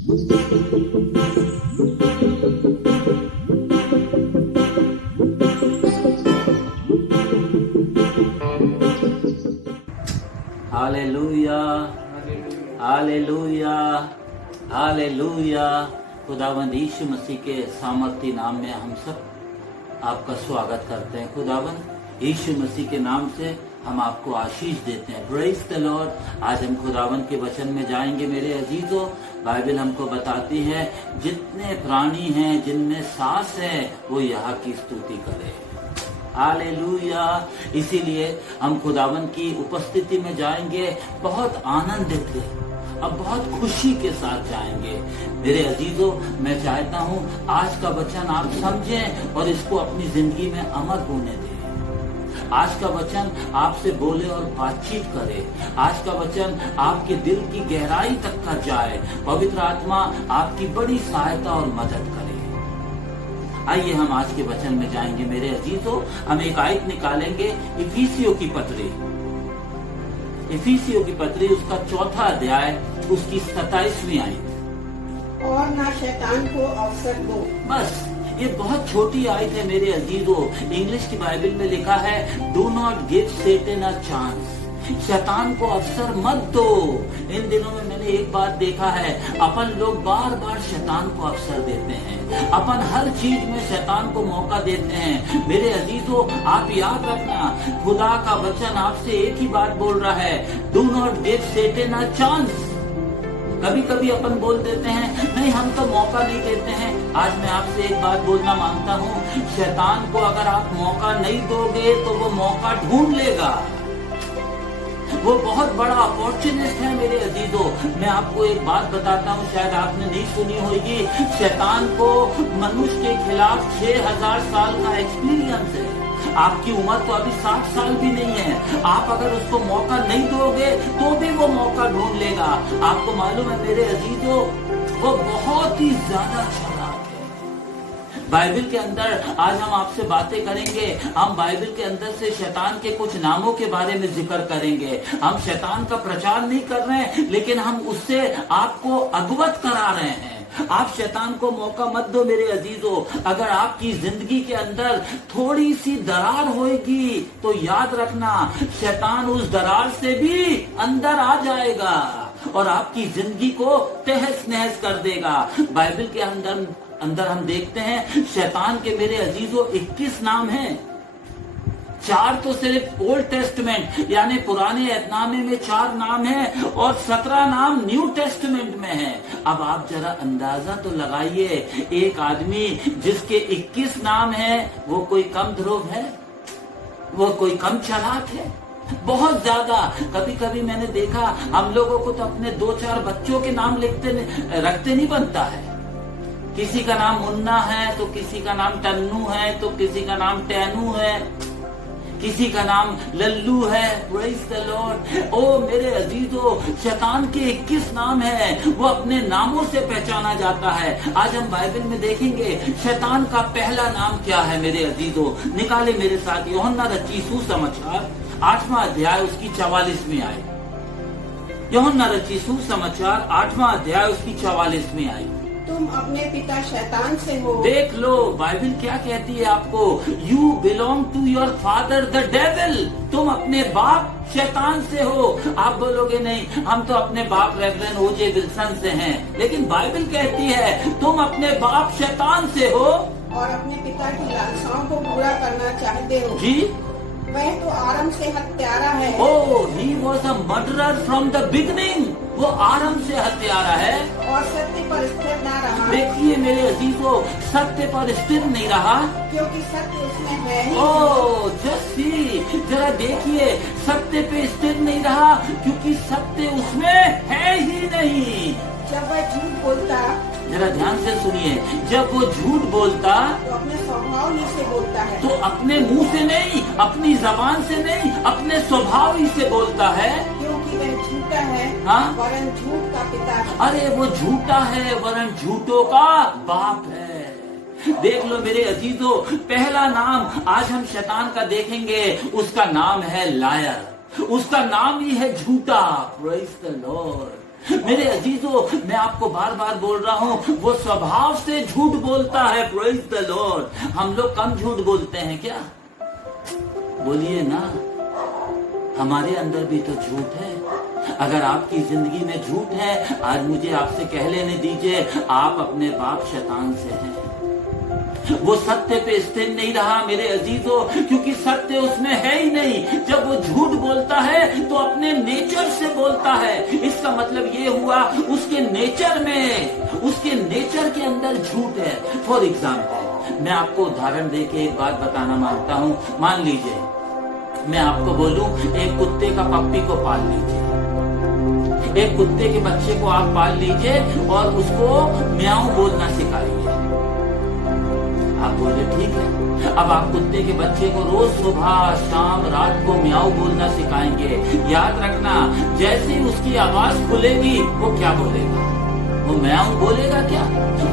Hallelujah, hallelujah, hallelujah. खुदावंद यीशु मसीह के सामर्थी नाम में हम सब आपका स्वागत करते हैं। खुदावंद यीशु मसीह के नाम से हम आपको आशीष देते हैं। Praise the Lord. आज हम खुदावंद के वचन में जाएंगे मेरे अजीजों। बाइबल हमको बताती है जितने प्राणी हैं, जिनमें सांस है, वो यहाँ की स्तुति करे। हालेलुया। इसीलिए हम खुदावंद की उपस्थिति में जाएंगे बहुत आनंदित है, अब बहुत खुशी के साथ जाएंगे। मेरे अजीजों, मैं चाहता हूँ आज का वचन आप समझें और इसको अपनी जिंदगी में अमर होने दें। आज का वचन आपसे बोले और बातचीत करे। आज का वचन आपके दिल की गहराई तक का जाए। पवित्र आत्मा आपकी बड़ी सहायता और मदद करे। आइए हम आज के वचन में जाएंगे मेरे अजीजों। हम एक आयत निकालेंगे इफिसियों की पत्री, इफिसियों की पत्री उसका 4था अध्याय उसकी 27वीं आयत। और ना शैतान को अवसर दो। बस ये बहुत छोटी आयत है मेरे अजीजों। इंग्लिश की बाइबल में लिखा है do not give Satan a chance. शैतान को अवसर मत दो। इन दिनों में मैंने एक बात देखा है, अपन लोग बार बार शैतान को अवसर देते हैं। अपन हर चीज में शैतान को मौका देते हैं। मेरे अजीजों, आप याद रखना, खुदा का वचन आपसे एक ही बात बोल रहा है, do not give Satan a chance. कभी कभी अपन बोल देते हैं नहीं, हम तो मौका नहीं देते हैं। आज मैं आपसे एक बात बोलना मांगता हूँ, शैतान को अगर आप मौका नहीं दोगे तो वो मौका ढूंढ लेगा। वो बहुत बड़ा अपॉर्चुनिस्ट है मेरे अजीजों। मैं आपको एक बात बताता हूँ, शायद आपने नहीं सुनी होगी। शैतान को मनुष्य के खिलाफ 6000 साल का एक्सपीरियंस है। आपकी उम्र तो अभी 60 साल भी नहीं है। आप अगर उसको मौका नहीं दोगे तो भी वो मौका ढूंढ लेगा। आपको मालूम है मेरे अजीजों, वो बहुत ही ज्यादा चालाक है। बाइबल के अंदर आज हम आपसे बातें करेंगे। हम बाइबल के अंदर से शैतान के कुछ नामों के बारे में जिक्र करेंगे। हम शैतान का प्रचार नहीं कर रहे हैं, लेकिन हम उससे आपको अवगत करा रहे हैं। आप शैतान को मौका मत दो मेरे अजीजों। अगर आपकी जिंदगी के अंदर थोड़ी सी दरार होगी तो याद रखना, शैतान उस दरार से भी अंदर आ जाएगा और आपकी जिंदगी को तहस नहस कर देगा। बाइबल के अंदर हम देखते हैं शैतान के मेरे अजीजों 21 नाम हैं। 4 तो सिर्फ ओल्ड टेस्टमेंट यानी पुराने एहदनामे में 4 नाम हैं और 17 नाम न्यू टेस्टमेंट में हैं। अब आप जरा अंदाजा तो लगाइए, एक आदमी जिसके 21 नाम हैं, वो कोई कम ध्रुव है? वो कोई कम चालाक है? बहुत ज्यादा। कभी कभी मैंने देखा, हम लोगों को तो अपने 2-4 बच्चों के नाम रखते नहीं बनता है। किसी का नाम मुन्ना है तो किसी का नाम टन्नू है तो किसी का नाम टैनू है, किसी का नाम लल्लू है। Praise the Lord. ओ मेरे अजीजों, शैतान के 21 नाम है, वो अपने नामों से पहचाना जाता है। आज हम बाइबल में देखेंगे शैतान का पहला नाम क्या है मेरे अजीजों। निकाले मेरे साथ यूहन्ना रचित सुसमाचार 8वां अध्याय उसकी 44वीं आयत। यूहन्ना रचित सुसमाचार 8वां अध्याय उसकी 44वीं आयत। तुम अपने पिता शैतान से हो। देख लो बाइबल क्या कहती है आपको, you belong to your father the devil. तुम अपने बाप शैतान से हो। आप बोलोगे नहीं, हम तो अपने बाप रेवरेंड ओजे विल्सन से हैं, लेकिन बाइबल कहती है तुम अपने बाप शैतान से हो और अपने पिता की लालसाओं को पूरा करना चाहते हो। जी, वह तो आरंभ से हत्यारा है। Oh, he was a murderer from the beginning. वो आरंभ से हत्यारा है और सत्य पर स्थिर न रहा। देखिए मेरे अजीजों, सत्य पर स्थिर नहीं रहा क्योंकि सत्य उसमें है ही। ओह जस्सी, जरा देखिए, सत्य पे स्थिर नहीं रहा क्योंकि सत्य उसमें है ही नहीं। जब वह झूठ बोलता, जरा ध्यान से सुनिए, जब वो झूठ बोलता तो अपने स्वभाव ही से बोलता है। तो अपने मुंह से नहीं, अपनी जबान से नहीं, अपने स्वभाव ही से बोलता है, क्योंकि वह झूठा है, हाँ? वरन झूठ का पिता है। अरे वो झूठा है वरन झूठों का बाप है। देख लो मेरे अजीजों, पहला नाम आज हम शैतान का देखेंगे, उसका नाम है लायर। उसका नाम ही है झूठा। Praise the Lord. मेरे अजीजों, मैं आपको बार बार बोल रहा हूं, वो स्वभाव से झूठ बोलता है। Praise the Lord. हम लोग कम झूठ बोलते हैं क्या? बोलिए ना, हमारे अंदर भी तो झूठ है। अगर आपकी जिंदगी में झूठ है, आज मुझे आपसे कह लेने दीजिए, आप अपने बाप शैतान से हैं। वो सत्य पे स्थिर नहीं रहा मेरे अजीजों, क्योंकि सत्य उसमें है ही नहीं। जब वो झूठ बोलता है तो अपने नेचर से बोलता है। इसका मतलब ये हुआ उसके नेचर के अंदर झूठ है। फॉर एग्जाम्पल, मैं आपको उदाहरण देके एक बात बताना मांगता हूं। मान लीजिए मैं आपको बोलूं, एक कुत्ते का पप्पी को पाल लीजिए, एक कुत्ते के बच्चे को आप पाल लीजिए और उसको म्याऊं बोलना सिखाइए। आप बोले ठीक है। अब आप कुत्ते के बच्चे को रोज सुबह शाम रात को म्याऊं बोलना सिखाएंगे। याद रखना, जैसे ही उसकी आवाज खुलेगी वो क्या बोलेगा? वो म्याऊं बोलेगा क्या?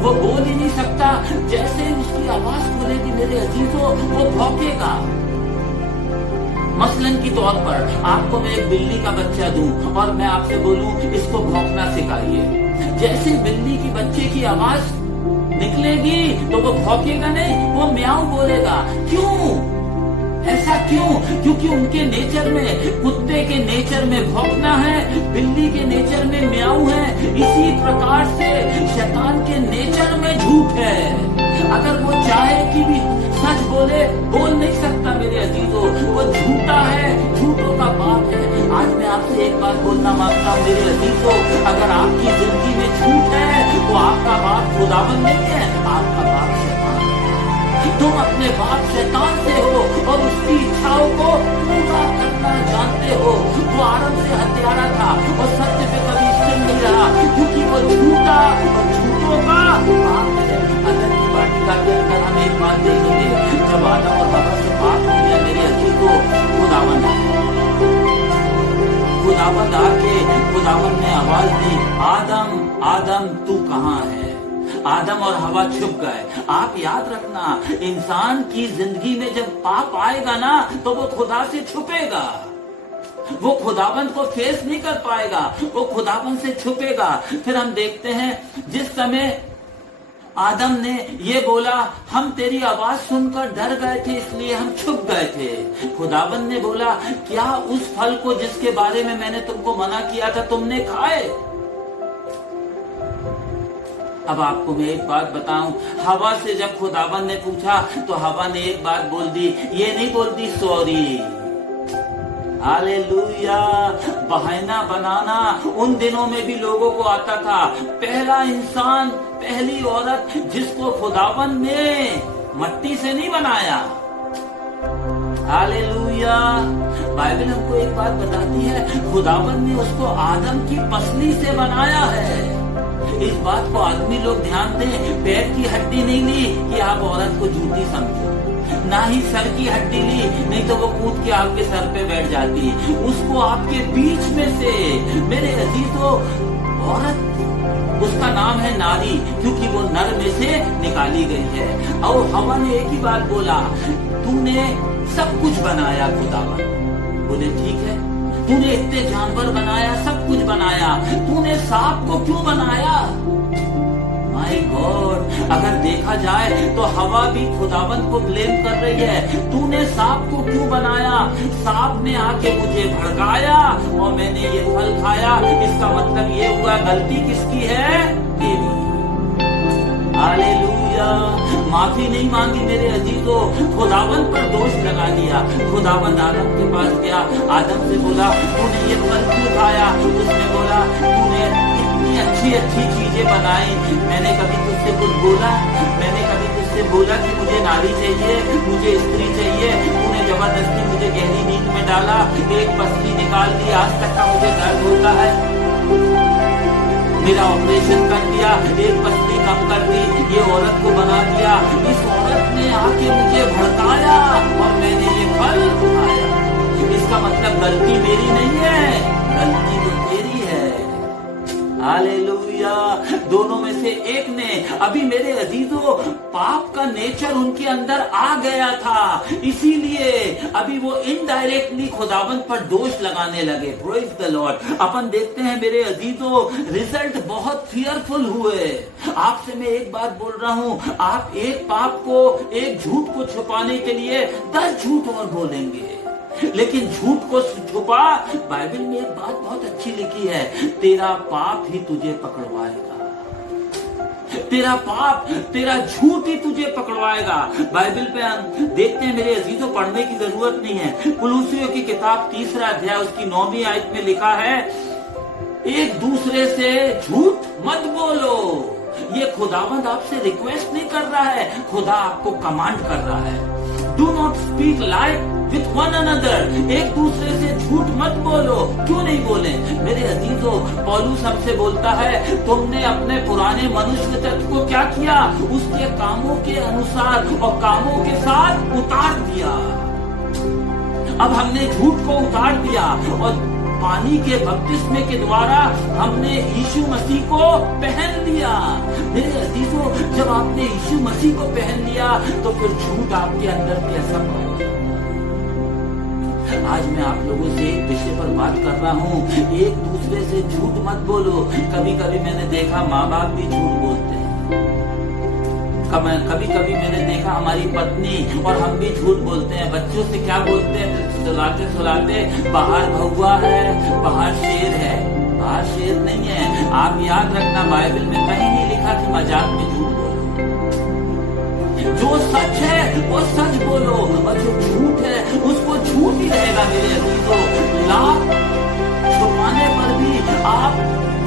वो बोल ही नहीं सकता। जैसे ही उसकी आवाज खुलेगी मेरे अजीजों, वो भौंकेगा। मसलन की तौर पर आपको मैं एक बिल्ली का बच्चा दूं और मैं आपसे बोलूं इसको भौंकना सिखाइए। जैसे बिल्ली की बच्चे की आवाज निकलेगी तो वो भौंकेगा नहीं, वो म्याऊं बोलेगा। क्यों? ऐसा क्यों? क्योंकि उनके नेचर में, कुत्ते के नेचर में भौंकना है, बिल्ली के नेचर में म्याऊं है। इसी प्रकार से शैतान के नेचर में झूठ है। अगर वो चाहे कि भी सच बोल नहीं सकता मेरे अजीजों। वो झूठा है, झूठों का बाप है। आज मैं आपसे एक बात बोलना मांगता हूँ मेरे अजीजों, अगर आपकी जिंदगी में झूठ है तो आपका बाप खुदावन नहीं है, आपका बाप शैतान है। तुम अपने बाप शैतान से हो और उसकी इच्छाओं को पूरा करना जानते हो। वो आरंभ से हत्यारा था और सत्य पे कभी स्थिर नहीं रहा, क्योंकि वो झूठा और झूठों का बाप है। अदन की वाटिका के अंदर हम एक बात देखेंगे, जब आदम और हवा से बात हो गया मेरे अजीजों, खुदावन ने आवाज दी, आदम आदम तू कहाँ है? आदम और हवा छुप गए। आप याद रखना, इंसान की जिंदगी में जब पाप आएगा ना तो वो खुदा से छुपेगा। वो खुदावन को फेस नहीं कर पाएगा, वो खुदावन से छुपेगा। फिर हम देखते हैं, जिस समय आदम ने ये बोला, हम तेरी आवाज सुनकर डर गए थे इसलिए हम छुप गए थे। खुदावन ने बोला, क्या उस फल को जिसके बारे में मैंने तुमको मना किया था तुमने खाए? अब आपको मैं एक बात बताऊं, हवा से जब खुदावन ने पूछा तो हवा ने एक बात बोल दी, ये नहीं बोल दी सॉरी। हालेलुया। बहाना बनाना उन दिनों में भी लोगों को आता था। पहला इंसान, पहली औरत जिसको खुदावन ने मट्टी से नहीं बनाया। हालेलुया। बाइबल हमको एक बात बताती है, खुदावन ने उसको आदम की पसली से बनाया है। इस बात को आदमी लोग ध्यान दें, पैर की हड्डी नहीं ली कि आप औरत को झूठी समझो, ना ही सर की हड्डी ली, नहीं तो वो कूद के आपके सर पे बैठ जाती। उसको आपके बीच में से, मेरे अजीजों, औरत उसका नाम है नारी, क्योंकि वो नर में से निकाली गई है। और हवा ने एक ही बात बोला, तूने सब कुछ बनाया खुदावन। बोले ठीक है, तूने इतने जानवर बनाया, सब कुछ बनाया, तूने सांप को क्यों बनाया? माय गॉड, अगर देखा जाए तो हवा भी खुदावन को ब्लेम कर रही है, तूने सांप को क्यों बनाया? सांप ने आके मुझे भड़काया और मैंने ये फल खाया। इसका मतलब ये हुआ गलती किसकी है? मेरी। हालेलुया। माफी नहीं मांगी मेरे अजीजों, खुदावन पर दोष लगा दिया। खुदावन आदम के पास गया, आदम से बोला, तूने ये फल क्यों खाया? उसने बोला, तूने इतनी अच्छी अच्छी चीजें बनाई, मैंने कभी तुझसे कुछ बोला? मैंने कभी तुझसे बोला कि मुझे नारी चाहिए, मुझे स्त्री चाहिए? तूने जबरदस्ती मुझे गहरी नींद में डाला, एक पसली निकाल दी, आज तक का मुझे दर्द होता है। मेरा ऑपरेशन कर दिया, एक पसली कम कर दी, ये औरत को बना दिया। इस औरत ने आके मुझे भड़काया और मैंने ये फल खाया। इसका मतलब गलती मेरी नहीं है, गलती तो तेरी है। हालेलुया। दोनों में से एक ने, अभी मेरे अजीजों, पाप का नेचर उनके अंदर आ गया था, इसीलिए अभी वो इनडायरेक्टली खुदावंत पर दोष लगाने लगे। Praise the Lord. अपन देखते हैं मेरे अजीजों, रिजल्ट बहुत फियरफुल हुए। आपसे मैं एक बात बोल रहा हूं, आप एक पाप को, एक झूठ को छुपाने के लिए 10 झूठ और बोलेंगे, लेकिन झूठ को छुपा। बाइबल में एक बात बहुत अच्छी लिखी है, तेरा पाप ही तुझे पकड़वाएगा, तेरा पाप, तेरा झूठ ही तुझे पकड़वाएगा। बाइबल पे हम देखते हैं मेरे अजीजों, पढ़ने की जरूरत नहीं है। कुलुसियों की किताब 3 अध्याय उसकी 9वीं आयत में लिखा है, एक दूसरे से झूठ मत बोलो। ये खुदावंद आपसे रिक्वेस्ट नहीं कर रहा है, खुदा आपको कमांड कर रहा है। Do not speak lie with one another. एक दूसरे से झूठ मत बोलो। क्यों नहीं बोले? मेरे अजीजों, पौलुस हमसे बोलता है, तुमने अपने पुराने मनुष्य तत्व को क्या किया? उसके कामों के अनुसार और कामों के साथ उतार दिया। अब हमने झूठ को उतार दिया और पानी के बपतिस्मे के द्वारा हमने यीशु मसीह को पहन लिया। मेरे अजीजों, जब आपने यीशु मसीह को पहन लिया तो फिर झूठ आपके अंदर कैसा पाओगे? आज मैं आप लोगों से एक विषय पर बात कर रहा हूँ, एक दूसरे से झूठ मत बोलो। कभी कभी मैंने देखा माँ बाप भी झूठ बोलते हैं, कभी कभी मैंने देखा हमारी पत्नी और हम भी झूठ बोलते हैं। बच्चों से क्या बोलते हैं? सुलाते सुलाते, बाहर भौवा है, बाहर शेर है। बाहर शेर नहीं है। आप याद रखना, बाइबल में कहीं नहीं लिखा कि मजाक में झूठ बोलो। जो सच है वो सच बोलो और जो झूठ है उसको झूठ ही रहेगा। मेरे अजीजों, लाभ छुपाने पर भी आप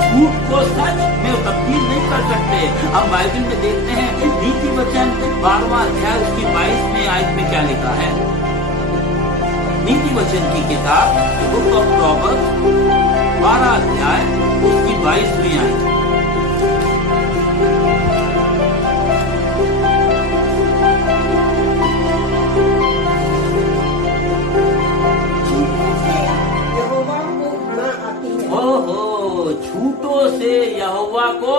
झूठ को सच में तब्दील नहीं कर सकते। हम बाइबल में देखते हैं नीति वचन 12वां अध्याय उसकी 22वीं आयत में क्या लिखा है। नीति वचन की किताब बुक ऑफ प्रॉवर्ब्स 12 अध्याय उसकी 22वीं आयत। ओहो, झूठों से यहोवा को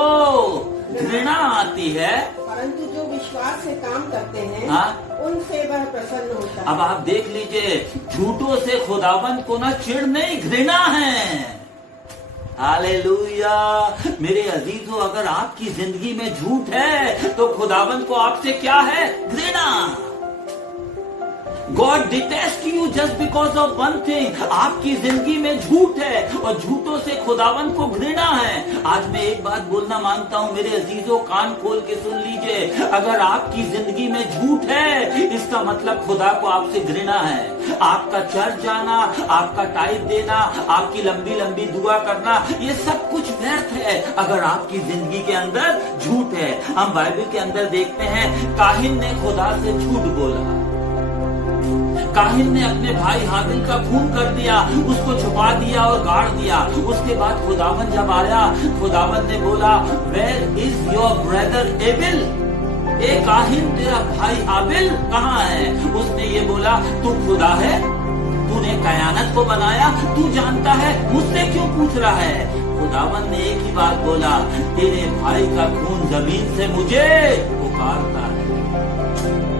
घृणा आती है, परंतु जो विश्वास से काम करते हैं, हाँ? उनसे वह प्रसन्न होता है। अब आप देख लीजिए, झूठों से खुदावंत को ना चिढ़ नहीं, घृणा है। हालेलुया। मेरे अजीजों, अगर आपकी जिंदगी में झूठ है तो खुदावंत को आपसे क्या है? घृणा। God detest you just because of one thing. आपकी जिंदगी में झूठ है और झूठों से खुदावंत को घृणा है। आज मैं एक बात बोलना मांगता हूं मेरे अजीजों, कान खोल के सुन लीजिए। अगर आपकी जिंदगी में झूठ है, इसका मतलब खुदा को आपसे घृणा है। आपका चर्च जाना, आपका टाइप देना, आपकी लंबी लंबी दुआ करना, ये सब कुछ व्यर्थ है अगर आपकी जिंदगी के अंदर झूठ है। हम बाइबल के अंदर देखते हैं, काहिन ने खुदा से झूठ बोला। काहिन ने अपने भाई हाबिल का खून कर दिया, उसको छुपा दिया और गाड़ दिया। उसके बाद खुदावन जब आया, खुदावन ने बोला, where is your brother Abel? ए काहिन, तेरा भाई हाबिल कहाँ है? उसने ये बोला, तू खुदा है? तूने कयानत को बनाया? तू जानता है? मुझसे क्यों पूछ रहा है? खुदावन ने एक ही बात बोला, तेरे भाई का खून जमीन से मुझे पुकारता है।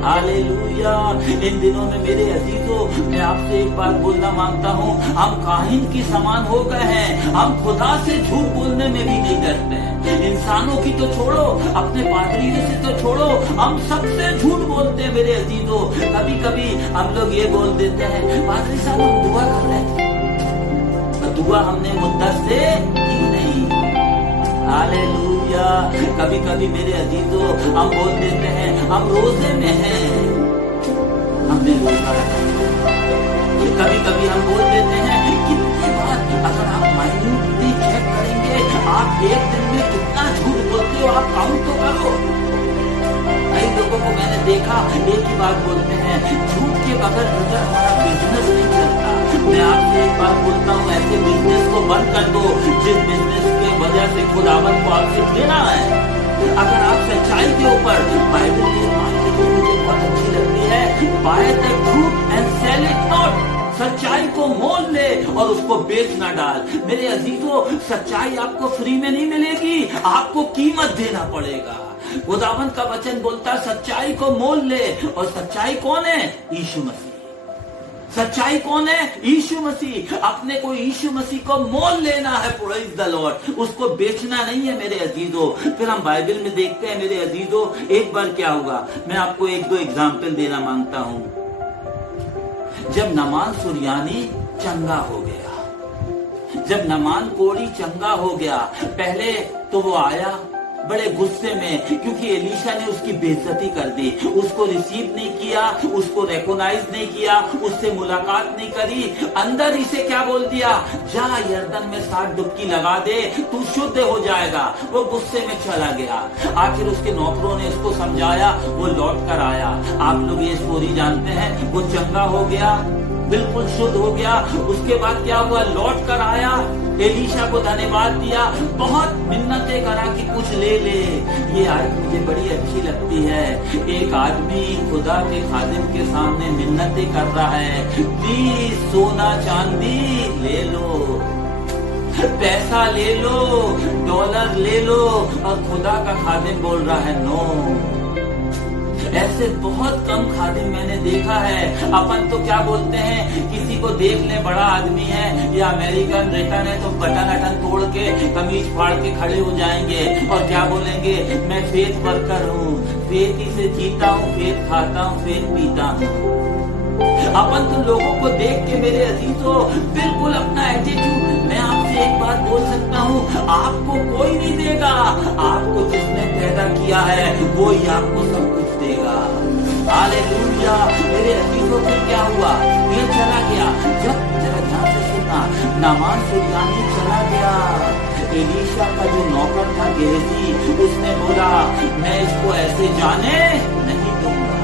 हालेलुया। इन दिनों में मेरे अजीजों, मैं आपसे एक बात बोलना मांगता हूँ, हम काहिन की समान हो गए हैं। हम खुदा से झूठ बोलने में भी नहीं डरते हैं। इंसानों की तो छोड़ो, अपने पादरियों से तो छोड़ो, हम सबसे झूठ बोलते हैं मेरे अजीजों। कभी कभी हम लोग ये बोल देते हैं, पादरी साहब हम दुआ कर रहे थे, तो दुआ हमने मुद्दा से की नहीं। हालेलुया। कभी कभी मेरे अजीजों, हम बोल देते हैं हम रोजे में हैं, हमने रोजा रखा। कभी कभी हम बोल देते हैं, कितनी बार, अगर आप माइन्यूटली चेक करेंगे, आप एक दिन में कितना झूठ बोलते हो, आप काउंट तो करो। कई लोगों को मैंने देखा, एक ही बात बोलते हैं, झूठ के बगैर हमारा बिजनेस नहीं चलता। मैं आपसे एक बात बोलता हूँ, ऐसे बिजनेस को बंद कर दो जिस बिजनेस के वजह से खुदावंत को आपसे घृणा है। अगर आप सच्चाई के ऊपर, बाइबल की बात लिखी मुझे बहुत अच्छी लगती है, buy the truth and sell it not. सच्चाई को मोल ले और उसको बेच ना डाल। मेरे अजीजों, सच्चाई आपको फ्री में नहीं मिलेगी, आपको कीमत देना पड़ेगा। खुदावंद का वचन बोलता है सच्चाई को मोल ले, और सच्चाई कौन है? यीशु मसीह। सच्चाई कौन है? यीशु मसीह। अपने को यीशु मसीह को मोल लेना है, प्रेज़ द लॉर्ड, उसको बेचना नहीं है मेरे अजीजों। फिर हम बाइबल में देखते हैं मेरे अजीजों, एक बार क्या हुआ, मैं आपको एक दो एग्जाम्पल देना मांगता हूं। जब नामान सुरयानी चंगा हो गया, जब नामान कोढ़ी चंगा हो गया, पहले तो वो आया बड़े गुस्से में, क्योंकि एलीशा ने उसकी बेइज्जती कर दी, उसको रिसीव नहीं किया, उसको रिकॉग्नाइज नहीं किया, उससे मुलाकात नहीं करी। अंदर इसे क्या बोल दिया, जा यर्दन में 7 डुबकी लगा दे, तू शुद्ध हो जाएगा। वो गुस्से में चला गया। आखिर उसके नौकरों ने उसको समझाया, वो लौट कर आया। आप लोग ये स्टोरी जानते हैं, वो चंगा हो गया, बिल्कुल शुद्ध हो गया। उसके बाद क्या हुआ, लौट कर आया, एलीशा को धन्यवाद दिया, बहुत मिन्नतें करा कि कुछ ले ले। ये आयत मुझे बड़ी अच्छी लगती है। एक आदमी खुदा के खादिम के सामने मिन्नतें कर रहा है, प्लीज सोना चांदी ले लो, पैसा ले लो, डॉलर ले लो, और खुदा का खादिम बोल रहा है नो। ऐसे बहुत कम खादिम मैंने देखा है। अपन तो क्या बोलते हैं, किसी को देख ले बड़ा आदमी है या अमेरिकन रिटर्न है तो बटन अटन तोड़ के कमीज फाड़ के खड़े हो जाएंगे और क्या बोलेंगे, मैं फेथ वर्कर हूँ, फेथ ही से जीता हूँ, फेथ खाता हूँ, फेथ पीता हूँ। अपन तो लोगों को देख के मेरे अजीजों बिल्कुल अपना एटीट्यूड, मैं आपसे एक बात बोल सकता हूँ, आपको कोई नहीं देगा, आपको जिसने पैदा किया है वो ही आपको सब कुछ देगा। हालेलुया। मेरे अजीजों, फिर क्या हुआ, ये चला गया। जब जरा ध्यान से सुनना, नामान सुरयानी चला गया, एलीशा का जो नौकर था गेहजी, उसने बोला मैं इसको ऐसे जाने नहीं दूंगा,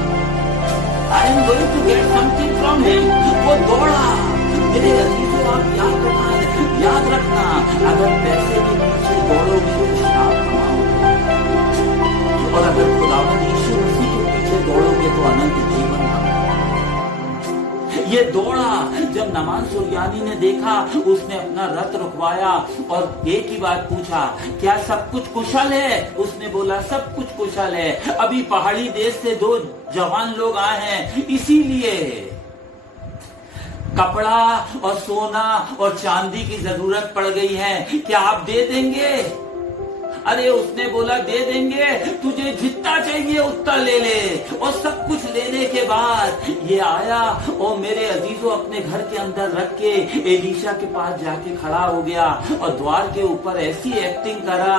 I am going to get something from him। वो दौड़ा। मेरे अजीजों, आप याद रखना, अगर पैसे के पीछे दौड़ोगे तो श्राप कमाओगे, और अगर खुदावंद यीशु मसीह के पीछे दौड़ोगे तो अनंत जीवन पाओगे। ये दौड़ा। जब नामान सुरयानी ने देखा, उसने अपना रथ रुकवाया और एक ही बात पूछा, क्या सब कुछ कुशल है? उसने बोला सब कुछ कुशल है, अभी पहाड़ी देश से 2 जवान लोग आए हैं, इसीलिए कपड़ा और सोना और चांदी की जरूरत पड़ गई है, क्या आप दे देंगे? अरे उसने बोला दे देंगे, तुझे जितना चाहिए उतना ले ले। और सब कुछ लेने के बाद ये आया और मेरे अजीजों अपने घर के अंदर रख के एलीशा के पास जाके खड़ा हो गया और द्वार के ऊपर ऐसी एक्टिंग करा,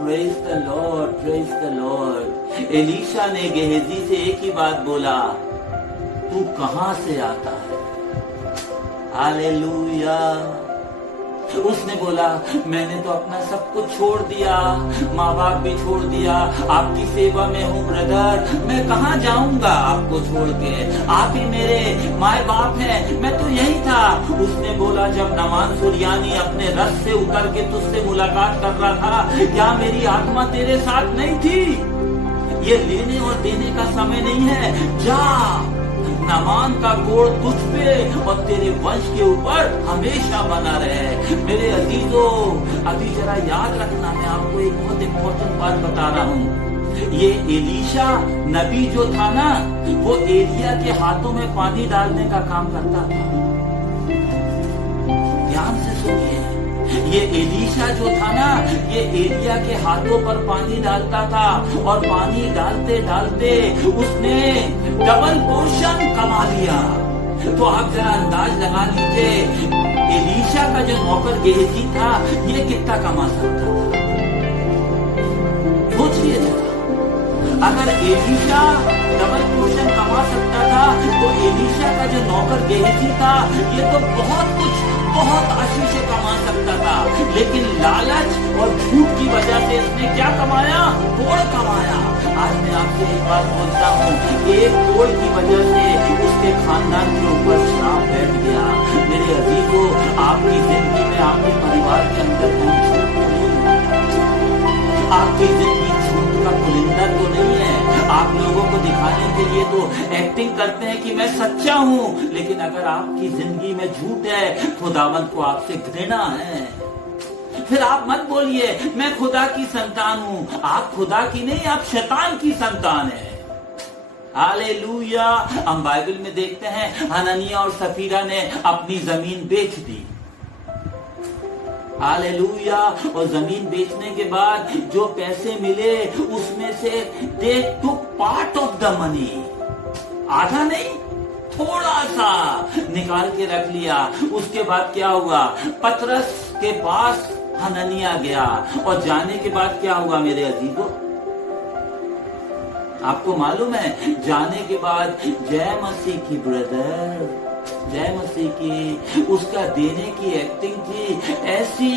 praise the Lord, praise the Lord. Elisha ने गेहजी से एक ही बात बोला, तू कहां से आता है? हालेलुया। उसने बोला मैंने तो अपना सब कुछ छोड़ दिया, माँ बाप भी छोड़ दिया, आपकी सेवा में हूँ ब्रदर, मैं कहाँ जाऊंगा आपको छोड़ के, आप ही मेरे माए बाप हैं, मैं तो यही था। उसने बोला जब नामान सुरयानी अपने रथ से उतर के तुझसे मुलाकात कर रहा था, क्या मेरी आत्मा तेरे साथ नहीं थी? ये लेने और देने का समय नहीं है, जा, नामान का कोढ़ तुझ पे और तेरे वंश के ऊपर हमेशा बना रहे। मेरे अजीजों, अभी जरा याद रखना, मैं आपको एक बहुत इंपॉर्टेंट बात बता रहा हूँ। ये एलीशा नबी जो था ना, वो एलिया के हाथों में पानी डालने का काम करता था। ध्यान से सुनिए, ये एलीशा जो था ना, ये एलिया के हाथों पर पानी डालता था और पानी डालते डालते उसने डबल पोर्शन कमा लिया। तो आप जरा अंदाज लगा लीजिए, एलीशा का जो नौकर गेहजी था, ये कितना कमा सकता था? सोचिए जरा, अगर एलीशा डबल पोर्शन कमा सकता था, तो एलीशा का जो नौकर गेहजी था, ये तो बहुत कुछ, बहुत आशीष कमा सकता था। लेकिन लालच और झूठ की वजह से इसने क्या कमाया? कोढ़ कमाया। आज मैं आपसे एक बात बोलता हूँ, एक कोढ़ की वजह से उसके खानदान के ऊपर श्राप बैठ गया। मेरे अजीजों, आपकी जिंदगी में, आपके परिवार के अंदर कोई झूठ नहीं है, आपकी जिंदगी झूठ का पुलिंदा तो नहीं है, आप लोगों को दिखाने के लिए तो एक्टिंग करते हैं कि मैं सच्चा हूं, लेकिन अगर आपकी जिंदगी में झूठ है, खुदावंद को आपसे घृणा है, फिर आप मत बोलिए मैं खुदा की संतान हूं। आप खुदा की नहीं, आप शैतान की संतान है। हालेलुया। हम बाइबल में देखते हैं हननिया और सफीरा ने अपनी जमीन बेच दी। हालेलुया। और जमीन बेचने के बाद जो पैसे मिले उसमें से they took part of the money, आधा नहीं थोड़ा सा निकाल के रख लिया। उसके बाद क्या हुआ, पतरस के पास हननिया गया और जाने के बाद क्या हुआ मेरे अजीजों, आपको मालूम है, जाने के बाद जय मसीह की ब्रदर, जय मसीह की, उसका देने की एक्टिंग थी ऐसी,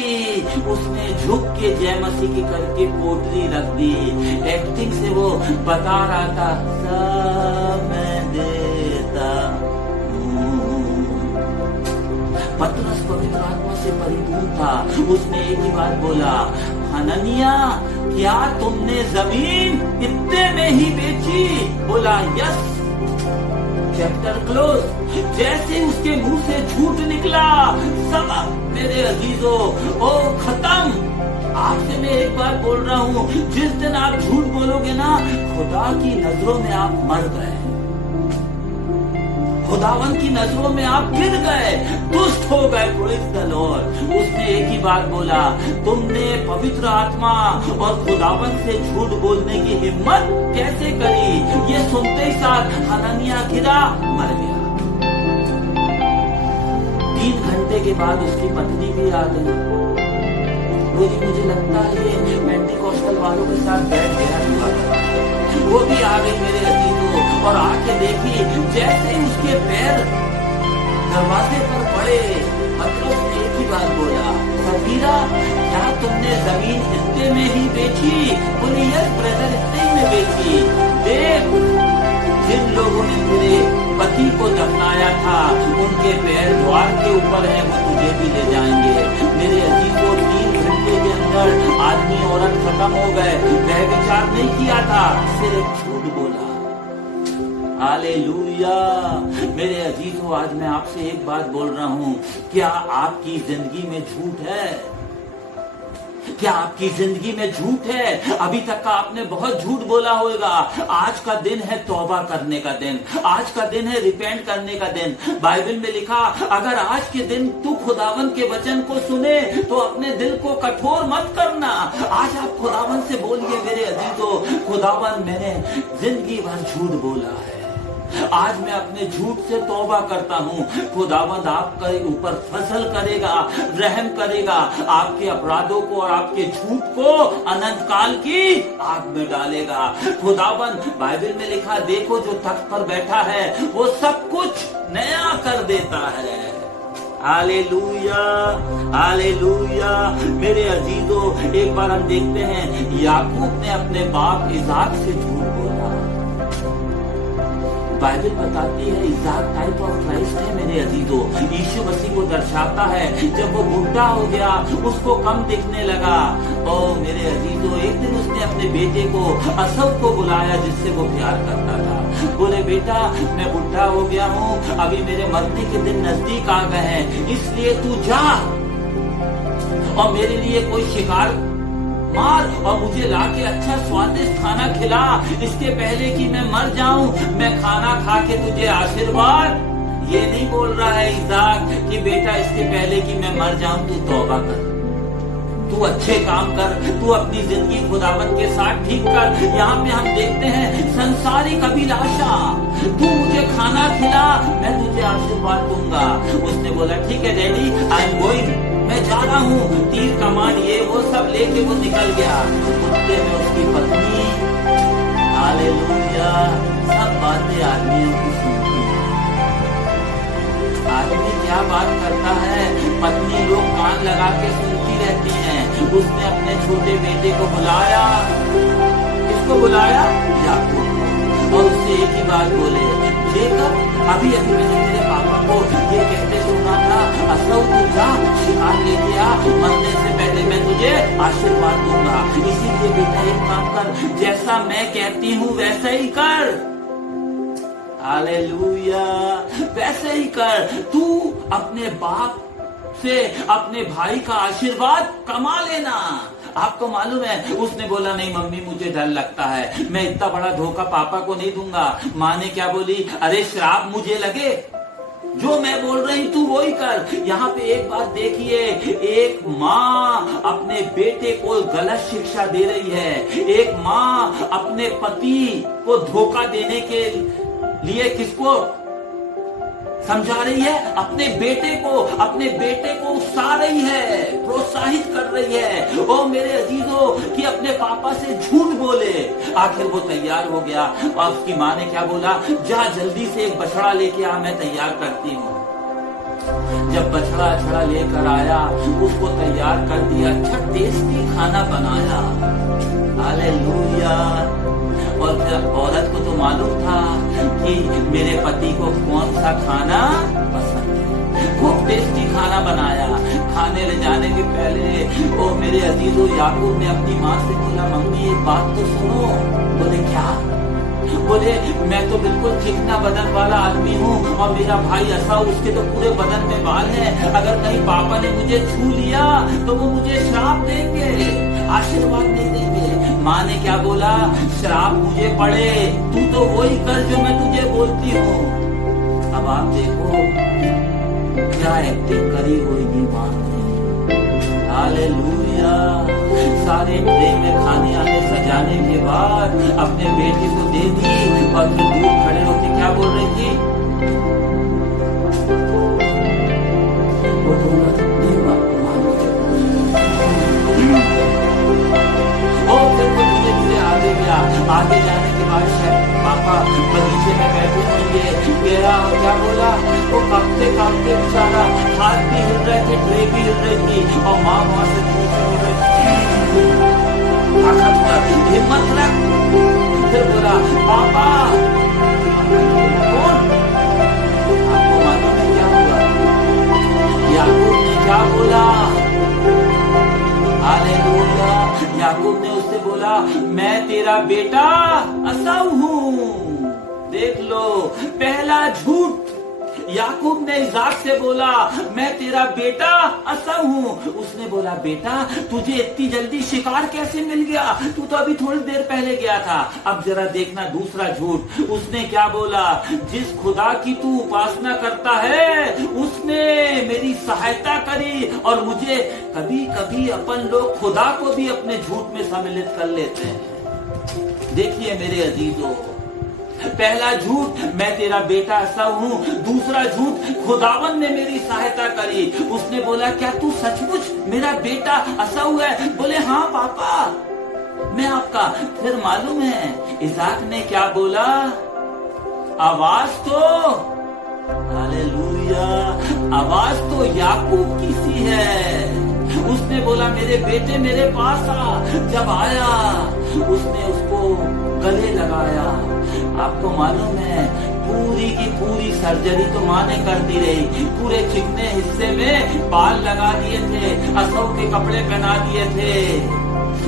उसने झुक के जय मसीह की करके पोटली रख दी। एक्टिंग से वो बता रहा था सब मैं देता हूं। पतरस पवित्र आत्मा से परिपूर्ण था, उसने एक ही बात बोला, हननिया क्या तुमने जमीन इतने में ही बेची? बोला यस। Chapter close. जैसे उसके मुंह से झूठ निकला, सबक मेरे अजीजों ओ खत्म। आपसे मैं एक बात बोल रहा हूं, जिस दिन आप झूठ बोलोगे ना, खुदा की नजरों में आप मर गए, खुदावन की नजरों में आप गिर गए, दुष्ट हो गए। Praise the Lord. उसने एक ही बात बोला, तुमने पवित्र आत्मा और खुदावन से झूठ बोलने की हिम्मत कैसे करी? ये सुनते ही साथ हननिया गिरा, मर गया। 3 घंटे के बाद उसकी पत्नी भी आ गई। बोली मुझे लगता है पेंटिकॉस्टल वालों के साथ बैठ गया। वो भी आ गई मेरे अजीजों, और आके देखी जैसे ही उसके पैर दरवाजे पर पड़े, पतरस ने एक ही बात बोला, सफीरा क्या तुमने जमीन इतने में ही बेची? बोली यस ब्रदर, इतने ही में बेची। देख, जिन लोगों ने तेरे पति को दफनाया था उनके पैर द्वार के ऊपर है, वो तुझे भी ले जाएंगे। मेरे अजीजों, 3 घंटे के अंदर आदमी औरत खत्म हो गए। वह विचार नहीं किया था, सिर्फ झूठ बोला। हालेलुया। मेरे अजीजों, आज मैं आपसे एक बात बोल रहा हूं, क्या आपकी जिंदगी में झूठ है? क्या आपकी जिंदगी में झूठ है? अभी तक का आपने बहुत झूठ बोला होगा। आज का दिन है तौबा करने का दिन, आज का दिन है रिपेंट करने का दिन। बाइबल में लिखा, अगर आज के दिन तू खुदावन के वचन को सुने तो अपने दिल को कठोर मत करना। आज आप खुदावन से बोलिए मेरे अजीजों, खुदावन मैंने जिंदगी भर झूठ बोला है, आज मैं अपने झूठ से तौबा करता हूँ। खुदावंद आपके ऊपर फसल करेगा, रहम करेगा, आपके अपराधों को और आपके झूठ को अनंत काल की आग में डालेगा। खुदावंद, बाइबल में लिखा, देखो जो तख्त पर बैठा है वो सब कुछ नया कर देता है। Hallelujah, hallelujah. मेरे अजीजों, एक बार हम देखते हैं याकूब ने अपने बाप इसाक से झूठ बोला। बाइबल बताती है इसाक टाइप ऑफ क्राइस्ट है मेरे अजीजों, यीशु मसीह को दर्शाता है। जब वो बूढ़ा हो गया, उसको कम दिखने लगा। और मेरे अजीजों, एक दिन उसने अपने बेटे को असव को बुलाया, जिससे वो प्यार करता था। बोले बेटा, मैं बूढ़ा हो गया हूँ, अभी मेरे मरने के दिन नजदीक आ गए हैं, इसलिए तू जा और मेरे लिए कोई शिकार मार और मुझे लाके अच्छा स्वादिष्ट खाना खिला, इसके पहले कि मैं मर जाऊं। मैं खाना खा के तुझे आशीर्वाद। ये नहीं बोल रहा है इसाक कि बेटा इसके पहले कि मैं मर जाऊं तू तौबा कर, तू अच्छे काम कर, तू अपनी जिंदगी खुदावंद के साथ ठीक कर। यहाँ पे हम देखते हैं संसारिक अभिलाषा, तू मुझे खाना खिला, मैं तुझे आशीर्वाद दूंगा। उसने बोला ठीक है डैडी, आई एम गोइंग, मैं जा रहा हूँ। तीर कमान ये वो सब लेके वो निकल गया। कुत्ते में उसकी पत्नी, हालेलुया, सब बातें आदमियों की सुनती है। आदमी क्या बात करता है, पत्नी लोग कान लगा के सुनती रहती हैं। उसने अपने छोटे बेटे को बुलाया, किसको बुलाया? याकूब। और उससे एक ही बात बोले, जेकब अभी अभी मैंने तेरे पापा को ये कहते सुना था, असौ तू जा शिकार लेके आ, मरने से पहले मैं तुझे आशीर्वाद दूंगा। इसीलिए बेटा एक काम कर, जैसा मैं कहती हूँ वैसा ही कर। हालेलुया, वैसे ही कर। तू अपने बाप से अपने भाई का आशीर्वाद कमा लेना। आपको मालूम है, उसने बोला नहीं मम्मी मुझे डर लगता है, मैं इतना बड़ा धोखा पापा को नहीं दूंगा। माँ ने क्या बोली, अरे श्राप मुझे लगे, जो मैं बोल रही तू वही कर। यहाँ पे एक बात देखिए, एक माँ अपने बेटे को गलत शिक्षा दे रही है, एक माँ अपने पति को धोखा देने के लिए किसको समझा रही है, अपने बेटे को उकसा रही है, प्रोत्साहित कर रही है। ओ मेरे अजीजों, कि अपने पापा से झूठ बोले। आखिर वो तैयार हो गया और उसकी माँ ने क्या बोला, जा जल्दी से एक बछड़ा लेके आ, मैं तैयार करती हूँ। जब बछड़ा लेकर आया, उसको तैयार कर दिया, अच्छा टेस्टी खाना बनाया। हालेलुया। और फिर औरत को तो मालूम था कि मेरे पति को कौन सा खाना पसंद है, खूब टेस्टी खाना बनाया। खाने ले जाने के पहले वो मेरे अजीजों याकूब ने अपनी माँ से बोला, मम्मी एक बात तो सुनो। बोले क्या? बोले मैं तो बिल्कुल चिकना बदन वाला आदमी हूँ और मेरा भाई ऐसा, उसके तो पूरे बदन में बाल है, अगर कहीं पापा ने मुझे छू लिया तो वो मुझे श्राप देंगे, आशीर्वाद नहीं देंगे। माँ ने क्या बोला, श्राप मुझे पड़े, तू तो वही कर जो मैं तुझे बोलती हूँ। अब आप देखो क्या एक्टिंग करी होगी माँ ने। हालेलुया। सारे ट्रे में खाने आने सजाने के बाद अपने बेटे को दे दी और फिर दूर खड़े होकर क्या बोल रही थी, वो बोल रहा आगे जाने के बाद शायद पापा बगीचे में बैठे होंगे, गया और क्या बोला, वो कांपते कांपते बेचारा, हाथ भी हिल रहे थे, ट्रे भी हिल रही थी और माँ वहां से बोल रही थी, हिम्मत रख। फिर बोला, पापा कौन? आपको मालूम है क्या हुआ? याकूब ने क्या बोला? हालेलुया। याकूब ने उससे बोला, मैं तेरा बेटा एसाव हूँ। देख लो, पहला झूठ याकूब ने इसाक से बोला, मैं तेरा बेटा एसाव हूँ। उसने बोला, बेटा तुझे इतनी जल्दी शिकार कैसे मिल गया, तू तो अभी थोड़ी देर पहले गया था। अब जरा देखना दूसरा झूठ, उसने क्या बोला, जिस खुदा की तू उपासना करता है उसने मेरी सहायता करी और मुझे। कभी कभी अपन लोग खुदा को भी अपने झूठ में सम्मिलित कर लेते हैं। देखिए मेरे अजीजों, पहला झूठ मैं तेरा बेटा एसाव हूँ, दूसरा झूठ खुदावन ने मेरी सहायता करी। उसने बोला, क्या तू सचमुच मेरा बेटा एसाव है? बोले हाँ पापा मैं आपका। फिर मालूम है इसाक ने क्या बोला, आवाज तो, हालेलुया, आवाज तो याकूब की सी है। उसने बोला, मेरे बेटे मेरे पास आ। जब आया उसने उसको गले लगाया। आपको मालूम है पूरी की पूरी सर्जरी तो माँ ने कर दी रही, पूरे चिकने हिस्से में बाल लगा दिए थे, एसाव के कपड़े पहना दिए थे।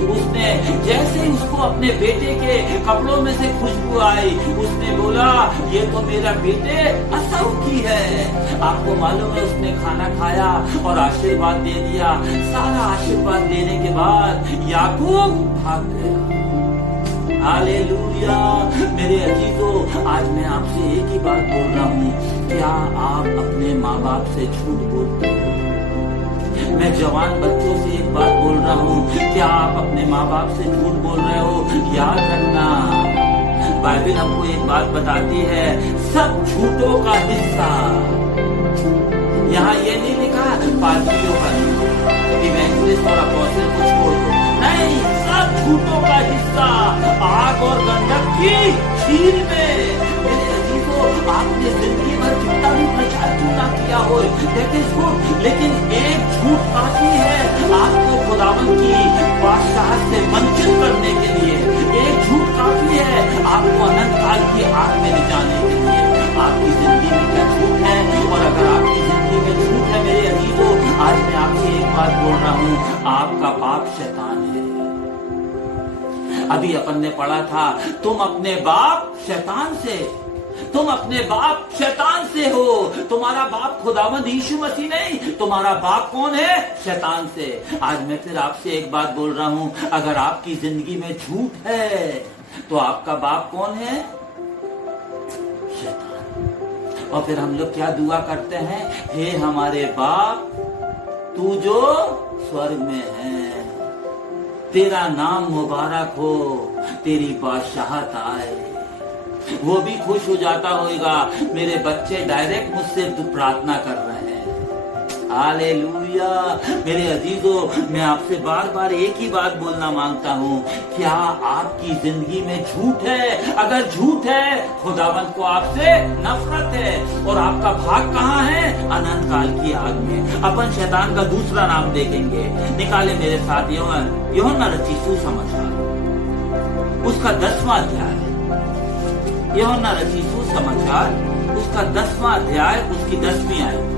उसने जैसे ही उसको अपने बेटे के कपड़ों में से खुशबू आई, उसने बोला, ये तो मेरा बेटे एसाव की है। आपको मालूम है उसने खाना खाया और आशीर्वाद दे दिया। सारा आशीर्वाद देने के बाद याकूब भाग गया। हालेलुया। मेरे अजीजों, आज मैं आपसे एक ही बात बोल रहा हूँ, क्या आप अपने माँ बाप से झूठ बोलते हो? मैं जवान बच्चों से एक बात बोल रहा हूँ, क्या आप अपने माँ बाप से झूठ बोल रहे हो? याद रखना, बाइबल हमको एक बात बताती है, सब झूठों का हिस्सा। यहाँ ये नहीं लिखा पादरियों का नहीं, इवेंजलिस्ट और अपोस्टल को छोड़ दो, नहीं, सब झूठों का हिस्सा आग और गंधक की झील में। मेरे अजीजों, आपने जिंदगी भर कितना भी प्रचार क्यों ना किया हो, दैट इज गुड, लेकिन एक झूठ काफी है आपको खुदावन की बादशाहत से वंचित करने के लिए। एक झूठ काफी है आपको अनंत काल की अभी अपन ने पढ़ा था, तुम अपने बाप शैतान से, तुम अपने बाप शैतान से हो। तुम्हारा बाप खुदावंद यीशु मसीह नहीं, तुम्हारा बाप कौन है? शैतान से। आज मैं फिर आपसे एक बात बोल रहा हूं, अगर आपकी जिंदगी में झूठ है तो आपका बाप कौन है? शैतान। और फिर हम लोग क्या दुआ करते हैं? हे हमारे बाप तू जो स्वर्ग में है, तेरा नाम मुबारक हो, तेरी बादशाहत आए। वो भी खुश हो जाता होगा, मेरे बच्चे डायरेक्ट मुझसे प्रार्थना कर रहे हैं। हालेलुया। मेरे अजीजों, मैं आपसे बार बार एक ही बात बोलना मांगता हूँ, क्या आपकी जिंदगी में झूठ है? अगर झूठ है, खुदावंद को आपसे नफरत है और आपका भाग कहाँ है? अनंत काल की आग में। अपन शैतान का दूसरा नाम देखेंगे, निकाले मेरे साथ यूहन्ना रचित सुसमाचार, उसका 10वां अध्याय। यूहन्ना रचित सुसमाचार, उसका 10वां अध्याय, उसकी 10वीं आयत।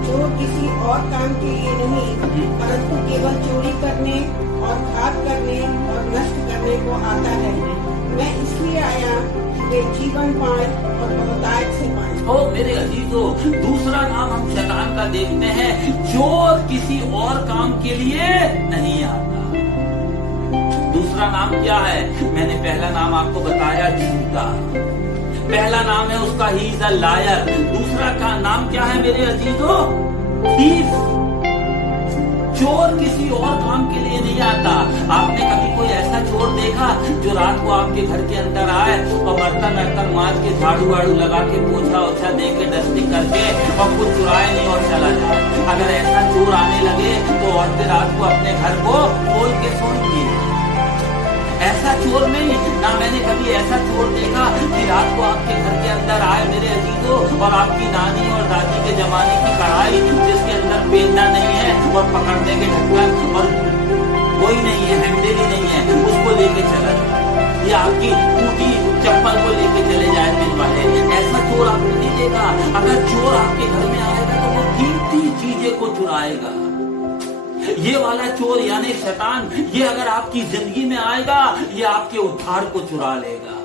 जो किसी और काम के लिए नहीं, परंतु केवल चोरी करने और घात करने और नष्ट करने को आता है। मैं इसलिए आया कि वे जीवन पाए और बहुतायत से पाए। ओ मेरे अजीजों, दूसरा नाम हम शैतान का देखते हैं, चोर किसी और काम के लिए नहीं आता। दूसरा नाम क्या है? मैंने पहला नाम आपको बताया, झूठा। पहला नाम है उसका, ही इज अ लायर। दूसरा का नाम क्या है मेरे अजीजों? थीफ। चोर किसी और काम के लिए नहीं आता। आपने कभी कोई ऐसा चोर देखा जो रात को आपके घर के अंदर आए और बर्तन वर्तन मार के, झाड़ू वाड़ू लगा के, पोछा ओछा दे के, डस्टिंग करके और कुछ चुराए नहीं और चला जाए? अगर ऐसा चोर आने लगे तो औरतें रात को अपने घर को खोल के सोएंगी। ऐसा चोर नहीं। ना मैंने कभी ऐसा चोर देखा कि रात को आपके घर के अंदर आए मेरे अजीजों और आपकी नानी और दादी के जमाने की कढ़ाई जिसके अंदर पेंदा नहीं है और पकड़ने के ढक्कन और कोई नहीं है, हैंडल ही नहीं है, उसको लेके चला जाए, या आपकी टूटी चप्पल को लेके चले जाए पिन वाले। ऐसा चोर आपने नहीं देखा। अगर चोर आपके घर में आएगा तो वो कीमती चीजें को चुराएगा। ये वाला चोर यानी शैतान, ये अगर आपकी जिंदगी में आएगा, ये आपके उद्धार को चुरा लेगा,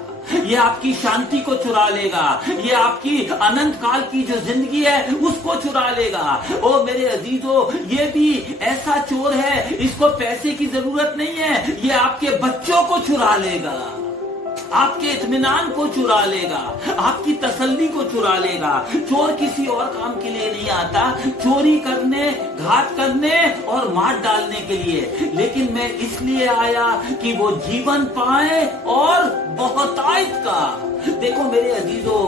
ये आपकी शांति को चुरा लेगा, ये आपकी अनंत काल की जो जिंदगी है उसको चुरा लेगा। ओ मेरे अजीजों, ये भी ऐसा चोर है, इसको पैसे की जरूरत नहीं है, ये आपके बच्चों को चुरा लेगा, आपके इत्मीनान को चुरा लेगा, आपकी तसल्ली को चुरा लेगा। चोर किसी और काम के लिए नहीं आता, चोरी करने, घात करने और मार डालने के लिए। लेकिन मैं इसलिए आया कि वो जीवन पाए और बहुतायत का। देखो मेरे अजीजों,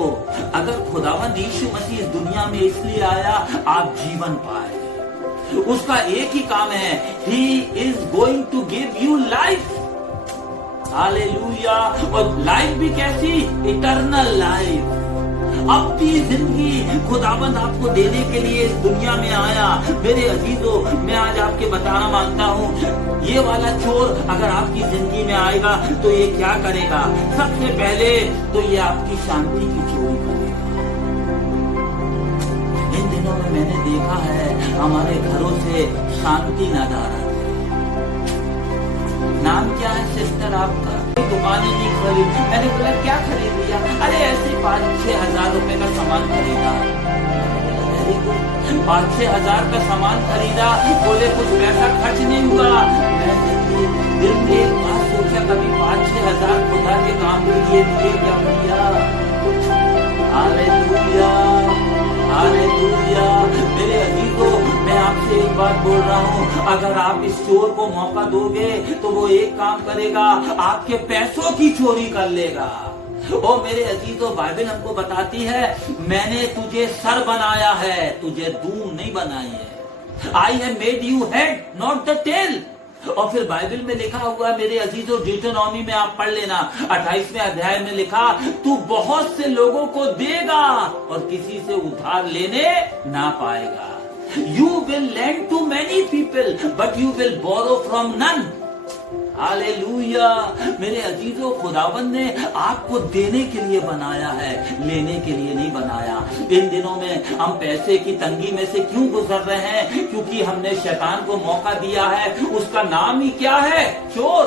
अगर खुदावंद यीशु मसीह इस दुनिया में इसलिए आया आप जीवन पाए, उसका एक ही काम है, he is going to give you life. Hallelujah. और लाइफ भी कैसी? Eternal life. अपनी जिंदगी खुदाबंद आपको देने के लिए इस दुनिया में आया। मेरे अजीजों, मैं आज आपके बताना मांगता हूँ, ये वाला चोर अगर आपकी जिंदगी में आएगा तो ये क्या करेगा? सबसे पहले तो ये आपकी शांति की चोरी करेगा। इन दिनों में मैंने देखा है हमारे घरों से शांति न जा रहा। नाम क्या है सिस्टर आपका? दुकानें नहीं खरीदी। मैंने बोला क्या खरीद लिया? अरे ऐसे 5-6 हजार रुपए का सामान खरीदा। 5-6 हजार का सामान खरीदा, बोले कुछ पैसा खर्च नहीं हुआ। मैं दिल में एक बात सोचा, कभी 5-6 हजार खुदा के काम के लिए दिए क्या भैया? Hallelujah, hallelujah. मेरे अजीजों, मैं आपसे एक बात बोल रहा हूँ, अगर आप इस चोर को मौका दोगे तो वो एक काम करेगा, आपके पैसों की चोरी कर लेगा। ओ मेरे अजीजों, बाइबल हमको बताती है, मैंने तुझे सर बनाया है, तुझे दूम नहीं बनाई है। I have made you head not the tail. और फिर बाइबल में लिखा हुआ मेरे अजीजों, डियूटेरोनॉमी में आप पढ़ लेना, 28वें अध्याय में लिखा, तू बहुत से लोगों को देगा और किसी से उधार लेने ना पाएगा। You will lend to many people, but you will borrow from none. Hallelujah. मेरे अजीजों, खुदावंद ने आपको देने के लिए बनाया है, लेने के लिए नहीं बनाया। इन दिनों में हम पैसे की तंगी में से क्यों गुजर रहे हैं? क्योंकि हमने शैतान को मौका दिया है। उसका नाम ही क्या है? चोर।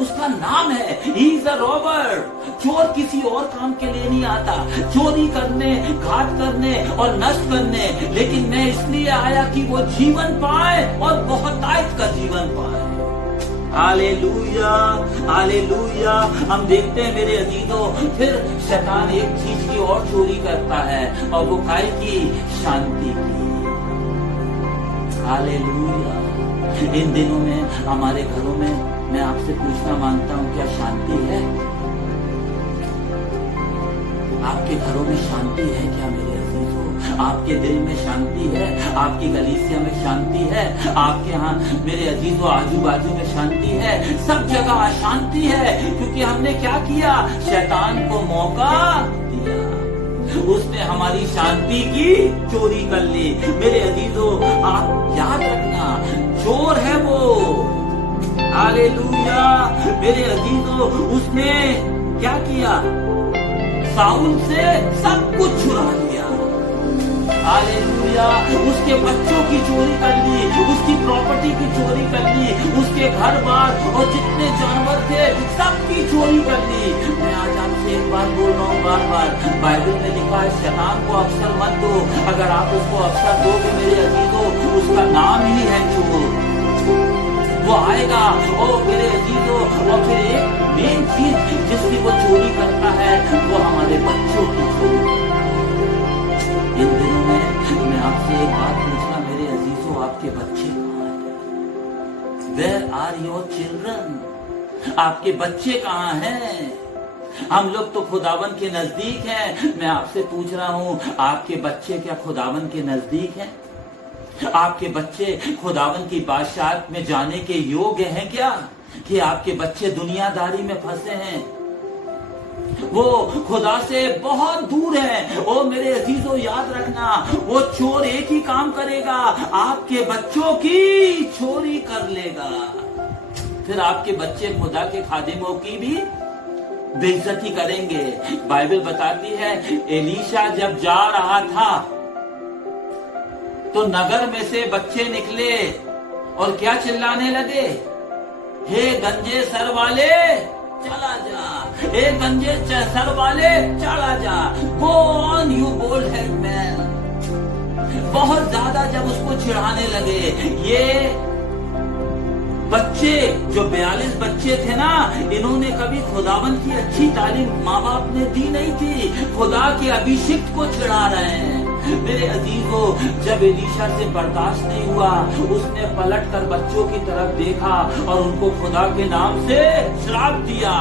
उसका नाम है, ही इज अ रॉबर। चोर किसी और काम के लिए नहीं आता, चोरी करने, घात करने और नष्ट करने, लेकिन मैं इसलिए आया कि वो जीवन पाए और बहुतायत का जीवन पाए। Hallelujah, hallelujah. हम देखते हैं मेरे अजीजों, फिर शैतान एक चीज की और चोरी करता है, और वो काय की? शांति की। हालेलुया। इन दिनों में हमारे घरों में मैं आपसे पूछना मांगता हूं, क्या शांति है? आपके घरों में शांति है क्या मेरे अजीजों? आपके दिल में शांति है? आपकी कलीसिया में शांति है? आपके यहाँ मेरे अजीजों आजू बाजू में शांति है? सब जगह अशांति है, क्योंकि हमने क्या किया? शैतान को मौका दिया, उसने हमारी शांति की चोरी कर ली। मेरे अजीजों, आप याद रखना, चोर है वो। हालेलुया। मेरे अजीजों, उसने क्या किया? साउल से सब कुछ चुरा लिया। हालेलुया। उसके बच्चों की चोरी कर ली, उसकी प्रॉपर्टी की चोरी कर ली, उसके घर बार और जितने जानवर थे सबकी चोरी कर ली। मैं आज आपसे एक बात बोल रहा हूँ बार बार, बाइबल में लिखा है शैतान को अवसर मत दो। अगर आप उसको अवसर दोगे मेरे अजीजों, उसका नाम ही है चोर। वो आएगा और मेरे अजीजों, और फिर एक मेन चीज जिसकी वो चोरी करता है, वो हमारे बच्चों की चोरी। इन दिनों में मैं आपसे एक बात पूछना मेरे अजीजों, आपके बच्चे कहाँ हैं? Where are your children? आपके बच्चे कहाँ हैं? हम लोग तो खुदावन के नजदीक हैं। मैं आपसे पूछ रहा हूँ, आपके बच्चे क्या खुदावन के नजदीक हैं? आपके बच्चे खुदावन की बादशाहत में जाने के योग्य हैं क्या? कि आपके बच्चे दुनियादारी में फंसे हैं, वो खुदा से बहुत दूर है। ओ मेरे अजीजों, याद रखना, वो चोर एक ही काम करेगा, आपके बच्चों की चोरी कर लेगा। फिर आपके बच्चे खुदा के खादिमों की भी बेइज्जती करेंगे। बाइबल बताती है, एलीशा जब जा रहा था तो नगर में से बच्चे निकले और क्या चिल्लाने लगे? हे गंजे सर वाले चला जा, हे गंजे सर वाले चला जा, go on you bald head man. बहुत ज्यादा जब उसको चिढ़ाने लगे, ये बच्चे जो 42 बच्चे थे ना, इन्होंने कभी खुदावन की अच्छी तालीम माँ बाप ने दी नहीं थी, खुदा के अभिषिक्त को चिढ़ा रहे हैं। मेरे अजीजों, जब एलीशा से बर्दाश्त नहीं हुआ, उसने पलट कर बच्चों की तरफ देखा और उनको खुदा के नाम से श्राप दिया।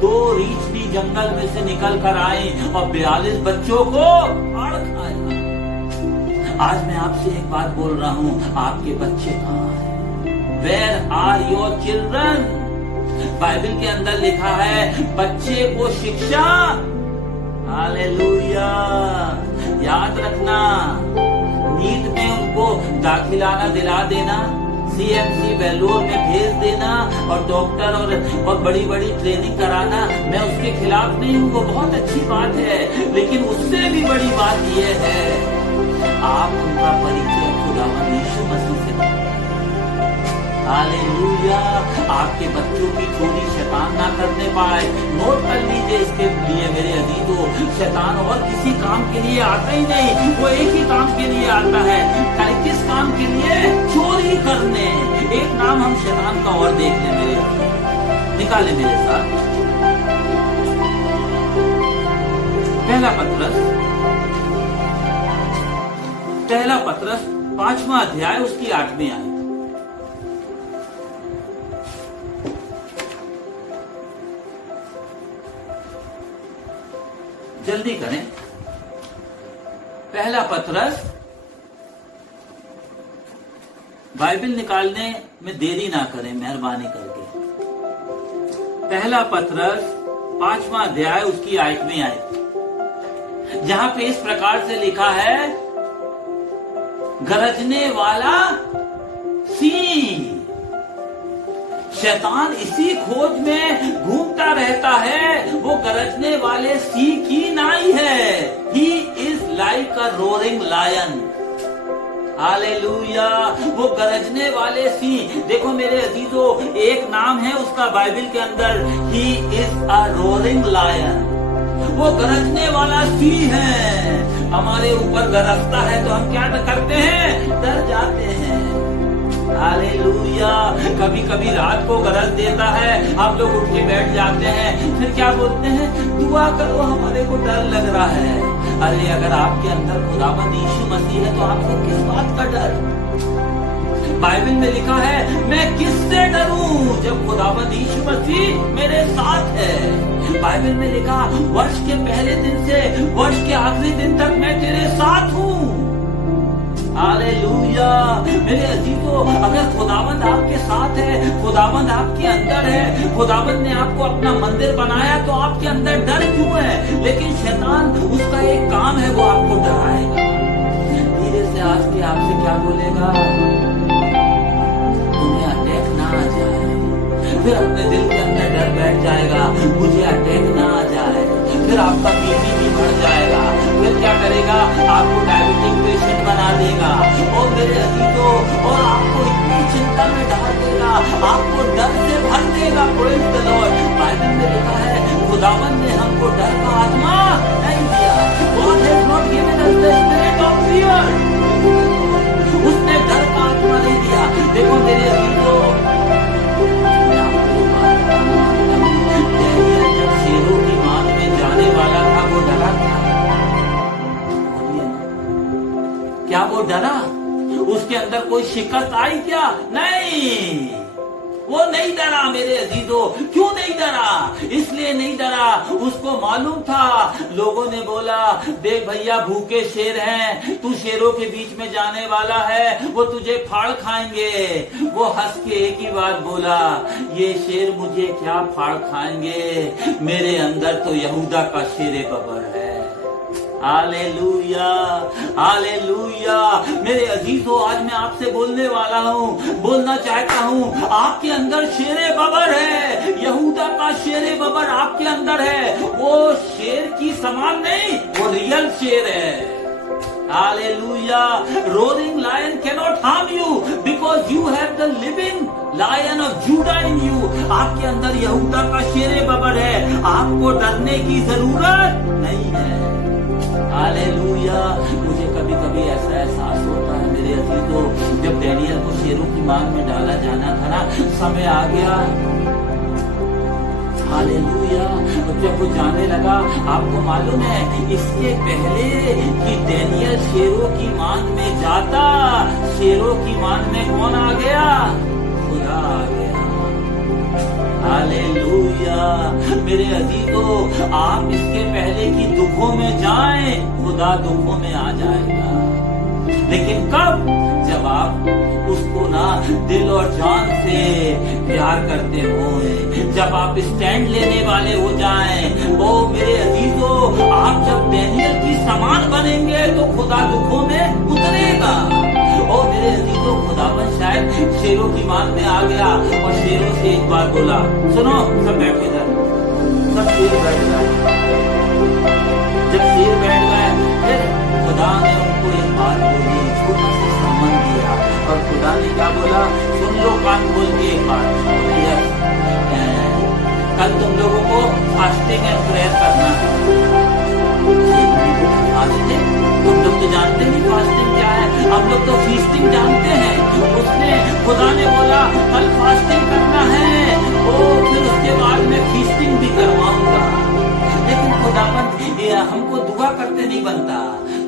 2 रीछ भी जंगल में से निकल कर आए और 42 बच्चों को फाड़ खाया। आज मैं आपसे एक बात बोल रहा हूँ, आपके बच्चे कहाँ हैं? Where are your children? Bible के अंदर लिखा है, बच्चे को शिक्षा। हालेलुया। याद रखना, नीट में उनको दाखिलाना दिला देना, CMC वेल्लोर में भेज देना और डॉक्टर और बड़ी बड़ी ट्रेनिंग कराना, मैं उसके खिलाफ नहीं हूँ, वो बहुत अच्छी बात है। लेकिन उससे भी बड़ी बात यह है, आप उनका परिचय खुदावन यीशु मसीह से करें। हालेलुया। आपके बच्चों की चोरी शैतान ना करने पाए। नोट कर लीजिए इसके लिए मेरे अजीजों, शैतान और किसी काम के लिए आता ही नहीं, वो एक ही काम के लिए आता है। किस काम के लिए? चोरी करने। एक नाम हम शैतान का और देख लें मेरे, निकाले मेरे साथ। पहला पत्रस 5वां अध्याय उसकी 8वीं आयत। जल्दी करें। पहला पत्रस, बाइबल निकालने में देरी ना करें मेहरबानी करके। पहला पत्रस 5वां अध्याय उसकी 8वीं आयत, जहां पे इस प्रकार से लिखा है, गरजने वाला सिंह। शैतान इसी खोज में घूमता रहता है, वो गरजने वाले सिंह की नाई है। He is like a roaring lion. Hallelujah. वो गरजने वाले सिंह, देखो मेरे अजीजों, एक नाम है उसका बाइबल के अंदर, he is a roaring lion. वो गरजने वाला सिंह है, हमारे ऊपर गरजता है तो हम क्या करते हैं? डर जाते हैं। हालेलुया। कभी कभी रात को गरज देता है, आप लोग उठ के बैठ जाते हैं, फिर क्या बोलते हैं? दुआ करो, हमारे को डर लग रहा है। अरे अगर आपके अंदर खुदावंद यीशु मसीह है तो आपको किस बात का डर? बाइबल में लिखा है, मैं किससे डरूं जब खुदावंद यीशु मसीह मेरे साथ है। बाइबल में लिखा, वर्ष के पहले दिन से वर्ष के आखिरी दिन तक मैं तेरे साथ हूं। हालेलुया। मेरे अजीजों, अगर खुदावंद आपके साथ है, खुदावंद आपके अंदर है, खुदावंद ने आपको अपना मंदिर बनाया, तो आपके अंदर डर क्यों है? लेकिन शैतान, उसका एक काम है, वो आपको डराएगा। धीरे से आज के आपसे क्या बोलेगा? तुम्हें अटैक ना आ जाए। फिर अपने दिल के अंदर डर बैठ जाएगा, मुझे अटैक ना आ जाए। फिर आपका बीपी भी बढ़ जाएगा। फिर क्या करेगा? आपको डायबिटिक पेशेंट बना देगा। और मेरे अजीजों, और आपको इतनी चिंता में डाल देगा, आपको डर से भर देगा। Praise the Lord. बाइबल में लिखा है, खुदावंद ने हमको डर का आत्मा नहीं दिया। God has not given us the spirit of fear. उसने डर का आत्मा नहीं दिया। देखो मेरे अजीजों, जब शेरों की मांग में जाने वाला था, वो डरा क्या? वो डरा? उसके अंदर कोई शिकस्त आई क्या? नहीं, वो नहीं डरा मेरे अजीजों। क्यों नहीं डरा? इसलिए नहीं डरा, उसको मालूम था। लोगों ने बोला, देख भैया, भूखे शेर हैं, तू शेरों के बीच में जाने वाला है, वो तुझे फाड़ खाएंगे। वो हंस के एक ही बात बोला, ये शेर मुझे क्या फाड़ खाएंगे? मेरे अंदर तो यहूदा का शेरे बबर है। Hallelujah, hallelujah. मेरे अजीजों, आज मैं आपसे बोलने वाला हूँ, बोलना चाहता हूँ, आपके अंदर शेरे बबर है। यहूदा का शेरे बबर आपके अंदर है। वो शेर की समान नहीं, वो रियल शेर है। Hallelujah. Roaring lion cannot harm you because you have the living lion of Judah in you. आपके अंदर यहूदा का शेरे बबर है, आपको डरने की जरूरत नहीं है। हालेलुया। मुझे कभी कभी ऐसा एहसास होता है मेरे अजीजों, जब डैनियल को शेरों की मांग में डाला जाना था ना, समय आ गया। हालेलुया। जब वो जाने लगा, आपको मालूम है, इसके पहले कि डैनियल शेरों की मांग में जाता, शेरों की मांग में कौन आ गया? खुदा आ गया। हालेलुया। मेरे अजीजों, आप इसके पहले कि दुखों में जाएं, खुदा दुखों में आ जाएगा। लेकिन कब? जब आप उसको ना दिल और जान से प्यार करते हो, जब आप स्टैंड लेने वाले हो जाएं। ओ मेरे अजीजों, आप जब डैनियल की समान बनेंगे तो खुदा दुखों में उतरेगा। ओ मेरे अजीजों, खुदावन शायद शेरों की मांग में आ गया और शेरों से एक बात बोला। सुनो, सब बैठे इधर, सब शेर बैठ गए। जब शेर बैठ गए, फिर खुदा ने उनको एक बात बोली, छोटा सा सामान दिया, और खुदा ने क्या बोला? सुन लो कान खोल के एक बात। कल तुम लोगों को फास्टिंग एंड प्रेयर करना है। फास्टिंग? तुम लोग तो जानते नहीं फास्टिंग क्या है। हम लोग तो फीस्टिंग जानते हैं। उसने, खुदा ने बोला कल फास्टिंग करना है, और फिर उसके बाद मैं फीस्टिंग भी करवाऊंगा। लेकिन खुदाबंद, हमको दुआ करते नहीं बनता।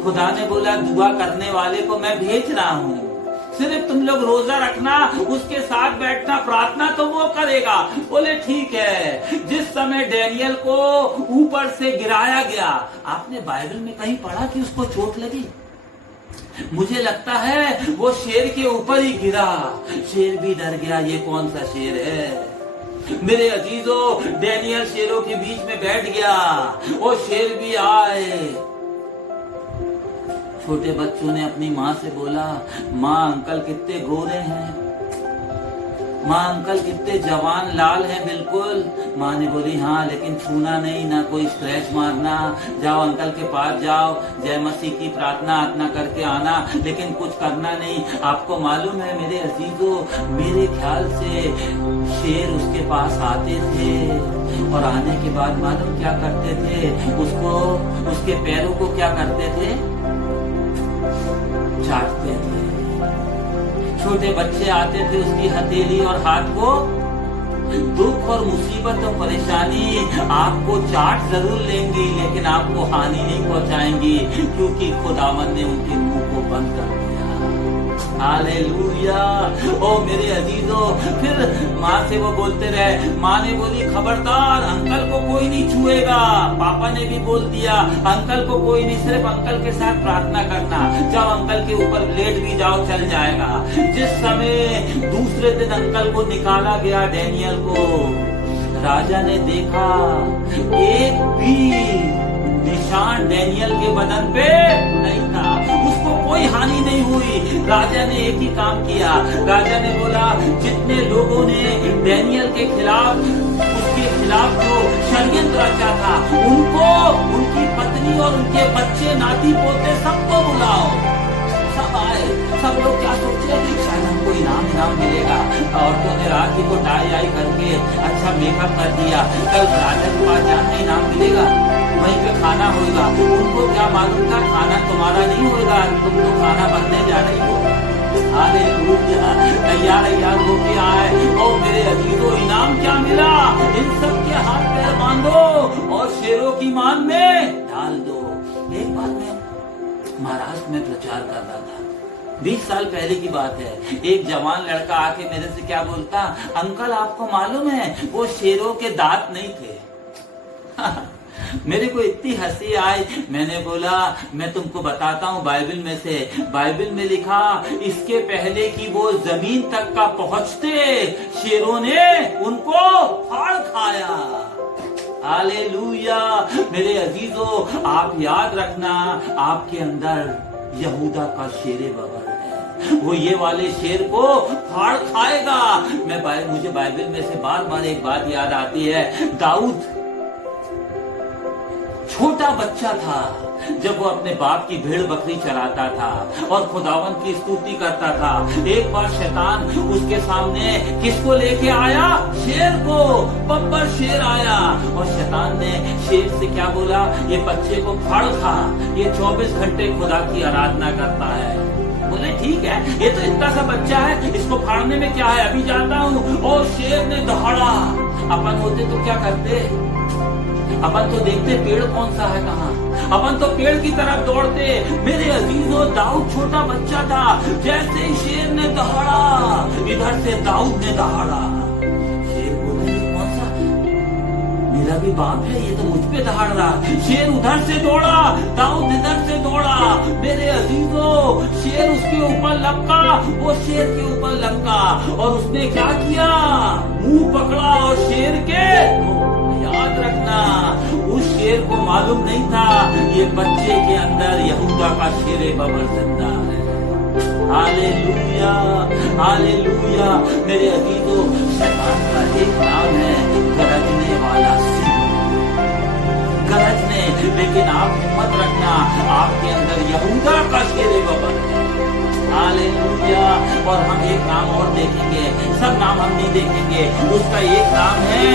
खुदा ने बोला दुआ करने वाले को मैं भेज रहा हूँ, सिर्फ तुम लोग रोजा रखना, उसके साथ बैठना, प्रार्थना तो वो करेगा। बोले ठीक है। जिस समय डैनियल को ऊपर से गिराया गया, आपने बाइबल में कहीं पढ़ा कि उसको चोट लगी? मुझे लगता है वो शेर के ऊपर ही गिरा। शेर भी डर गया, ये कौन सा शेर है? मेरे अजीजों, डैनियल शेरों के बीच में बैठ गया, वो शेर भी आए। छोटे बच्चों ने अपनी माँ से बोला, माँ अंकल कितने गोरे हैं, माँ अंकल कितने जवान लाल हैं, बिल्कुल माँ ने बोली हाँ, लेकिन छूना नहीं, ना कोई स्क्रैच मारना, जाओ अंकल के पास जाओ, जय मसीह की प्रार्थना आत्मा करके आना, लेकिन कुछ करना नहीं। आपको मालूम है मेरे अजीजों, मेरे ख्याल से शेर उसके पास आते थे और आने के बाद मालूम क्या करते थे, उसको, उसके पैरों को क्या करते थे, चाटते थे। छोटे बच्चे आते थे, उसकी हथेली और हाथ को, दुख और मुसीबत और परेशानी आपको चाट जरूर लेंगी, लेकिन आपको हानि नहीं पहुंचाएंगी, क्योंकि खुदावन ने उनके मुंह को बंद कर दिया। हालेलुया। ओ मेरे अजीजों, फिर माँ से वो बोलते रहे। माँ ने बोली खबरदार, अंकल को कोई नहीं छुएगा। पापा ने भी बोल दिया अंकल को कोई नहीं, सिर्फ अंकल के साथ प्रार्थना करना, जब अंकल के ऊपर लेट भी जाओ चल जाएगा। जिस समय दूसरे दिन अंकल को निकाला गया, डैनियल को, राजा ने देखा एक भी निशान डैनियल के बदन पे नहीं था, उसको कोई हानि नहीं हुई। राजा ने एक ही काम किया, राजा ने बोला जितने लोगों ने डैनियल के खिलाफ, उसके खिलाफ जो षड्यंत्र रचा था, उनको, उनकी पत्नी और उनके बच्चे, नाती पोते, सबको बुलाओ। सब आए। सब लोग क्या सोचे, शायद हमको इनाम मिलेगा। औरतों ने रात को टाई आई करके अच्छा मेकअप कर दिया, कल राजा के पास जाना, इनाम मिलेगा, वहीं पे खाना होगा। उनको क्या मालूम था खाना तुम्हारा नहीं होगा, तुम तो खाना बनने जा रही हो। हालेलुया। तैयार होके आए। ओ मेरे अजीजों, इनाम क्या मिला, इन सब के हाथ पैर बांधो और शेरों की मान में डाल दो। एक बार मैं महाराष्ट्र में प्रचार कर रहा था, 20 साल पहले की बात है। एक जवान लड़का आके मेरे से क्या बोलता, अंकल आपको मालूम है वो शेरों के दांत नहीं थे। मेरे को इतनी हंसी आई। मैंने बोला मैं तुमको बताता हूँ बाइबल में से। बाइबल में लिखा, इसके पहले कि वो जमीन तक का पहुंचते, शेरों ने उनको फाड़ खाया। हालेलुया। मेरे अजीजों, आप याद रखना, आपके अंदर यहूदा का शेरे बगर है, वो ये वाले शेर को फाड़ खाएगा। मुझे बाइबल में से बार बार एक बात याद आती है। दाऊद छोटा बच्चा था जब वो अपने बाप की भेड़ बकरी चराता था और खुदावन की स्तुति करता था। एक बार शैतान उसके सामने किसको लेके आया, शेर को। बब्बर शेर आया और शैतान ने शेर से क्या बोला, ये बच्चे को फाड़ खा, ये 24 घंटे खुदा की आराधना करता है। बोले ठीक है, ये तो इतना सा बच्चा है, इसको फाड़ने में क्या है, अभी जाता हूँ। और शेर ने दहाड़ा। अपन होते तो क्या करते, अपन तो देखते पेड़ कौन सा है कहाँ, अपन तो पेड़ की तरफ दौड़ते। मेरे अजीजों, दाऊद छोटा बच्चा था, जैसे ही शेर ने दहाड़ा, इधर से दाऊद ने दहाड़ा। शेर बोला ये कौन सा, मेरा भी बाप है, ये तो मुझ पे दहाड़ रहा। शेर उधर से दौड़ा, दाऊद इधर से दौड़ा। मेरे अजीजों, शेर उसके ऊपर लपका, वो शेर के ऊपर लपका और उसने क्या किया, मुंह पकड़ा और शेर के, याद रखना उस शेर को मालूम नहीं था ये बच्चे के अंदर यहूदा का शेरे बबर जिंदा है। Hallelujah, hallelujah. मेरे अजीजों, शैतान का एक नाम है गरजने वाला सिंह, गरजने। लेकिन आप हिम्मत रखना, आपके अंदर यहूदा का शेरे बबर है। हालेलुया। और हम एक नाम और देखेंगे, सब नाम हम नहीं देखेंगे। उसका एक नाम है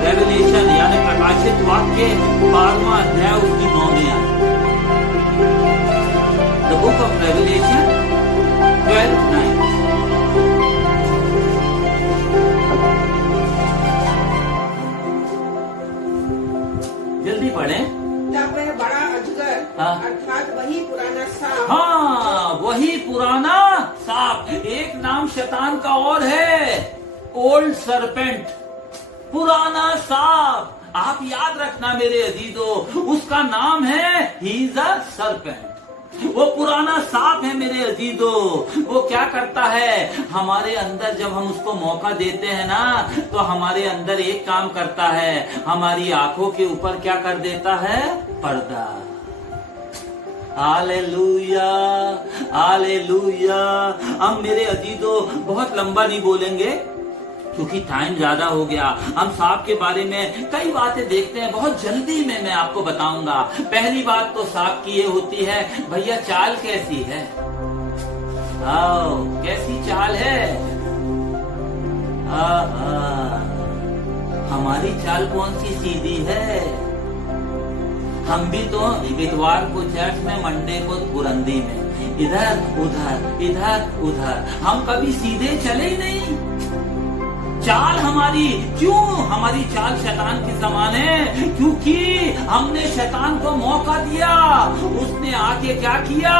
रेवलेशन, यानी प्रकाशित वाक्य 12वां अध्याय उसकी 9वीं आयत। The book of revelation 12:9। जल्दी पढ़ें। तब वह बड़ा अजगर, अर्थात वही पुराना सांप, हाँ वही पुराना सांप। एक नाम शैतान का और है, ओल्ड सरपेंट, पुराना सांप। आप याद रखना मेरे अजीजों, उसका नाम है ही इज अ सरपेंट। वो पुराना सांप है मेरे अजीजों। वो क्या करता है, हमारे अंदर जब हम उसको मौका देते हैं ना, तो हमारे अंदर एक काम करता है, हमारी आंखों के ऊपर क्या कर देता है, पर्दा। Hallelujah, hallelujah. अब मेरे अजीजों, बहुत लंबा नहीं बोलेंगे, क्योंकि टाइम ज्यादा हो गया। हम सांप के बारे में कई बातें देखते हैं, बहुत जल्दी में मैं आपको बताऊंगा। पहली बात तो सांप की ये होती है, भैया चाल कैसी है? आओ, कैसी चाल है? हमारी चाल कौन सी सीधी है? हम भी तो इतवार को चर्च में, मंडे को बुरंदी में, इधर उधर इधर उधर, हम कभी सीधे चले ही नहीं। चाल हमारी क्यों? हमारी चाल शैतान की समान है, क्योंकि हमने शैतान को मौका दिया। उसने आके क्या किया?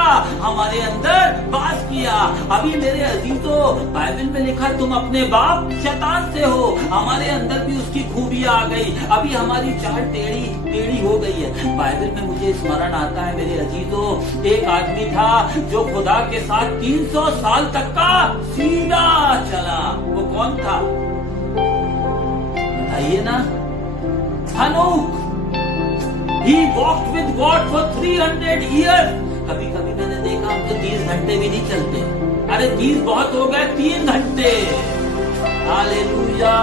हमारे अंदर वास किया। अभी मेरे अजीजों, बाइबल में लिखा तुम अपने बाप शैतान से हो। हमारे अंदर भी उसकी खूबी आ गई। अभी हमारी चाल टेढ़ी हो गई है। बाइबल में मुझे स्मरण आता है मेरे अजीजों, एक आदमी था जो खुदा के साथ 300 साल तक का सीधा चला। वो कौन था? बताइए ना। हनोक। He walked with God for 300 years. कभी कभी मैंने देखा हम तो 30 घंटे भी नहीं चलते। अरे 30 बहुत हो गए, 3 घंटे। हालेलुया।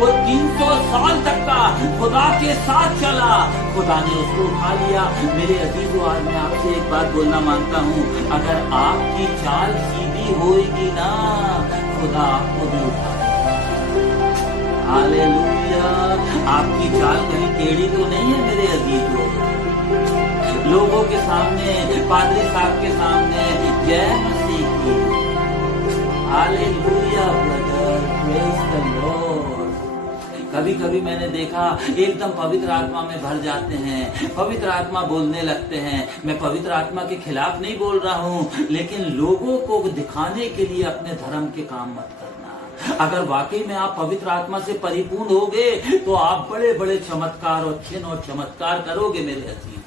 वो 300 साल तक का खुदा के साथ चला, खुदा ने उसको उठा लिया। मेरे अजीजों, आज मैं आपसे एक बात बोलना मांगता हूँ, अगर आपकी चाल सीधी होगी ना, खुदा आपको भी उठाएगा। हालेलुया। आपकी चाल कहीं टेढ़ी तो नहीं है मेरे अजीजों? लोगों के सामने, पादरी साहब के सामने जय मसीह की। Hallelujah brother, praise the Lord. कभी कभी मैंने देखा एकदम पवित्र आत्मा में भर जाते हैं, पवित्र आत्मा बोलने लगते हैं। मैं पवित्र आत्मा के खिलाफ नहीं बोल रहा हूँ, लेकिन लोगों को दिखाने के लिए अपने धर्म के काम मत करना। अगर वाकई में आप पवित्र आत्मा से परिपूर्ण होगे तो आप बड़े बड़े चमत्कार और चिन्ह और चमत्कार करोगे मेरे अजीजों।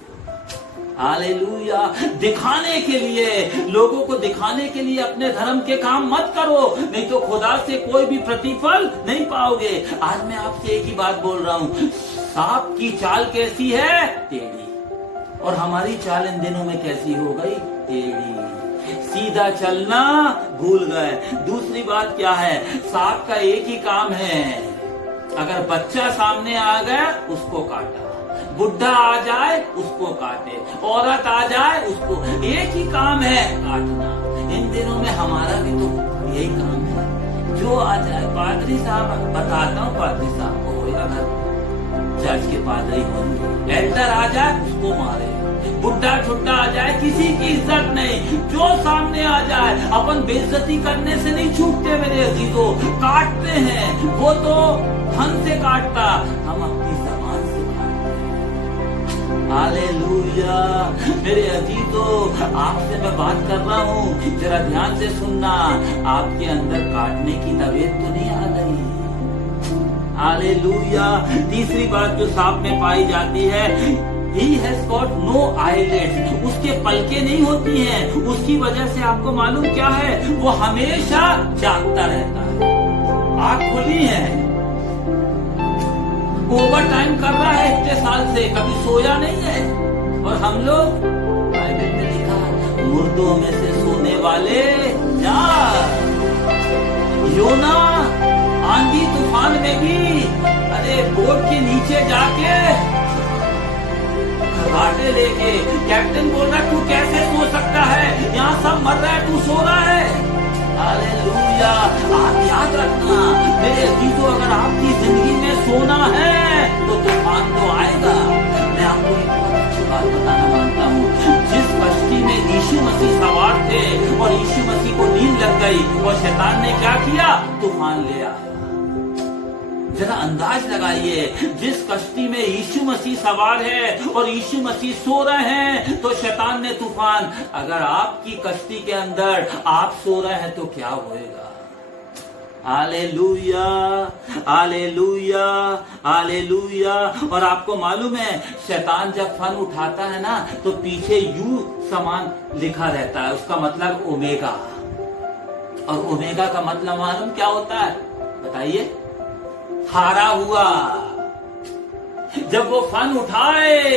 हालेलुया। दिखाने के लिए, लोगों को दिखाने के लिए अपने धर्म के काम मत करो, नहीं तो खुदा से कोई भी प्रतिफल नहीं पाओगे। आज मैं आपसे एक ही बात बोल रहा हूँ, सांप की चाल कैसी है? टेढ़ी। और हमारी चाल इन दिनों में कैसी हो गई? टेढ़ी। सीधा चलना भूल गए। दूसरी बात क्या है? सांप का एक ही काम है, अगर बच्चा सामने आ गया उसको काटा, बुढ़ा आ जाए उसको काटे, औरत आ जाए उसको, एक ही काम है, काटना। इन दिनों में हमारा भी तो यही काम है, जो आ जाए। पादरी साहब, बताता हूँ, पादरी साहब को अगर चर्च के पादरी होंगे, एल्डर आ जाए उसको मारे, बुढ़ा छुट्टा आ जाए, किसी की इज्जत नहीं, जो सामने आ जाए। अपन बेइज्जती करने से नहीं छूटते मेरे अजीजों, काटते हैं। वो तो धन से काटता, हम अपनी जबान से काटते। हालेलुया। मेरे अजीजों, आपसे मैं बात कर रहा हूँ, जरा ध्यान से सुनना। आपके अंदर काटने की तबीयत तो नहीं आ गई? हालेलुया। तीसरी बात जो सांप में पाई जाती है, He has got no eyelids. उसके पलके नहीं होती हैं। उसकी वजह से आपको मालूम क्या है? वो हमेशा जागता रहता है। आँख खुली है, ओवर टाइम कर रहा है इतने साल से, कभी सोया नहीं है। और हम लोग, बाइबल में लिखा, मुर्दों में से सोने वाले जाग। योना आंधी तूफान में भी, अरे बोट के नीचे जाके घाटे लेके, कैप्टन बोल रहा है तू कैसे सो सकता है, यहाँ सब मर रहा है, तू सो रहा है। हालेलुया। आप याद रखना मेरे अजीजों, अगर आपकी जिंदगी में सोना है तो तूफान तो आएगा। मैं आपको एक बहुत अच्छी बात बताना मांगता हूँ, जिस कश्ती में यीशु मसीह सवार थे और यीशु मसीह को नींद लग गई और शैतान ने क्या किया? तूफान ले आया। जरा अंदाज लगाइए, जिस कश्ती में यीशु मसीह सवार है और यीशु मसीह सो रहे हैं तो शैतान ने तूफान। अगर आपकी कश्ती के अंदर आप सो रहे हैं तो क्या होएगा? Hallelujah, hallelujah, hallelujah. और आपको मालूम है, शैतान जब फन उठाता है ना तो पीछे यू समान लिखा रहता है, उसका मतलब ओमेगा। और ओमेगा का मतलब मालूम क्या होता है? बताइए। हारा हुआ। जब वो फन उठाए,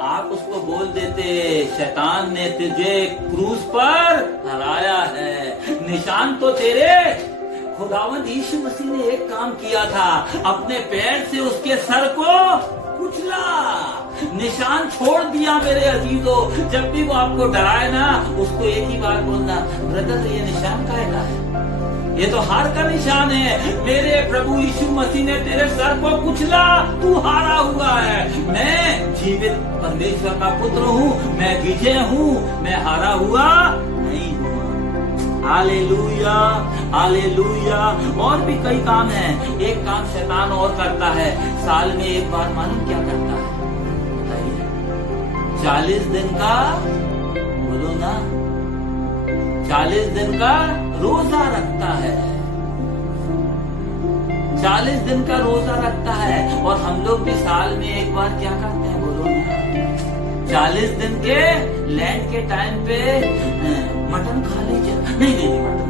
आप उसको बोल देते, शैतान ने तुझे क्रूस पर हराया है, निशान तो तेरे खुदावंद यीशु मसीह ने एक काम किया था, अपने पैर से उसके सर को कुचला, निशान छोड़ दिया। मेरे अजीजों, जब भी वो आपको डराए ना, उसको एक ही बात बोलना, ब्रदर ये निशान काहे का है? ये तो हार का निशान है। मेरे प्रभु यीशु मसीह ने तेरे सर को कुचला, तू हारा हुआ है। मैं जीवित परमेश्वर का पुत्र हूँ, मैं विजय हूँ, मैं हारा हुआ नहीं हूँ। Hallelujah, hallelujah. और भी कई काम हैं। एक काम शैतान और करता है, साल में एक बार मालूम क्या करता है? बताइए। 40 दिन का, बोलो ना, 40 दिन का रोजा रखता है। 40 दिन का रोजा रखता है। और हम लोग भी साल में एक बार क्या करते हैं? बोलो ना, 40 दिन के लैंड के टाइम पे मटन खा लीजिए। नहीं मटन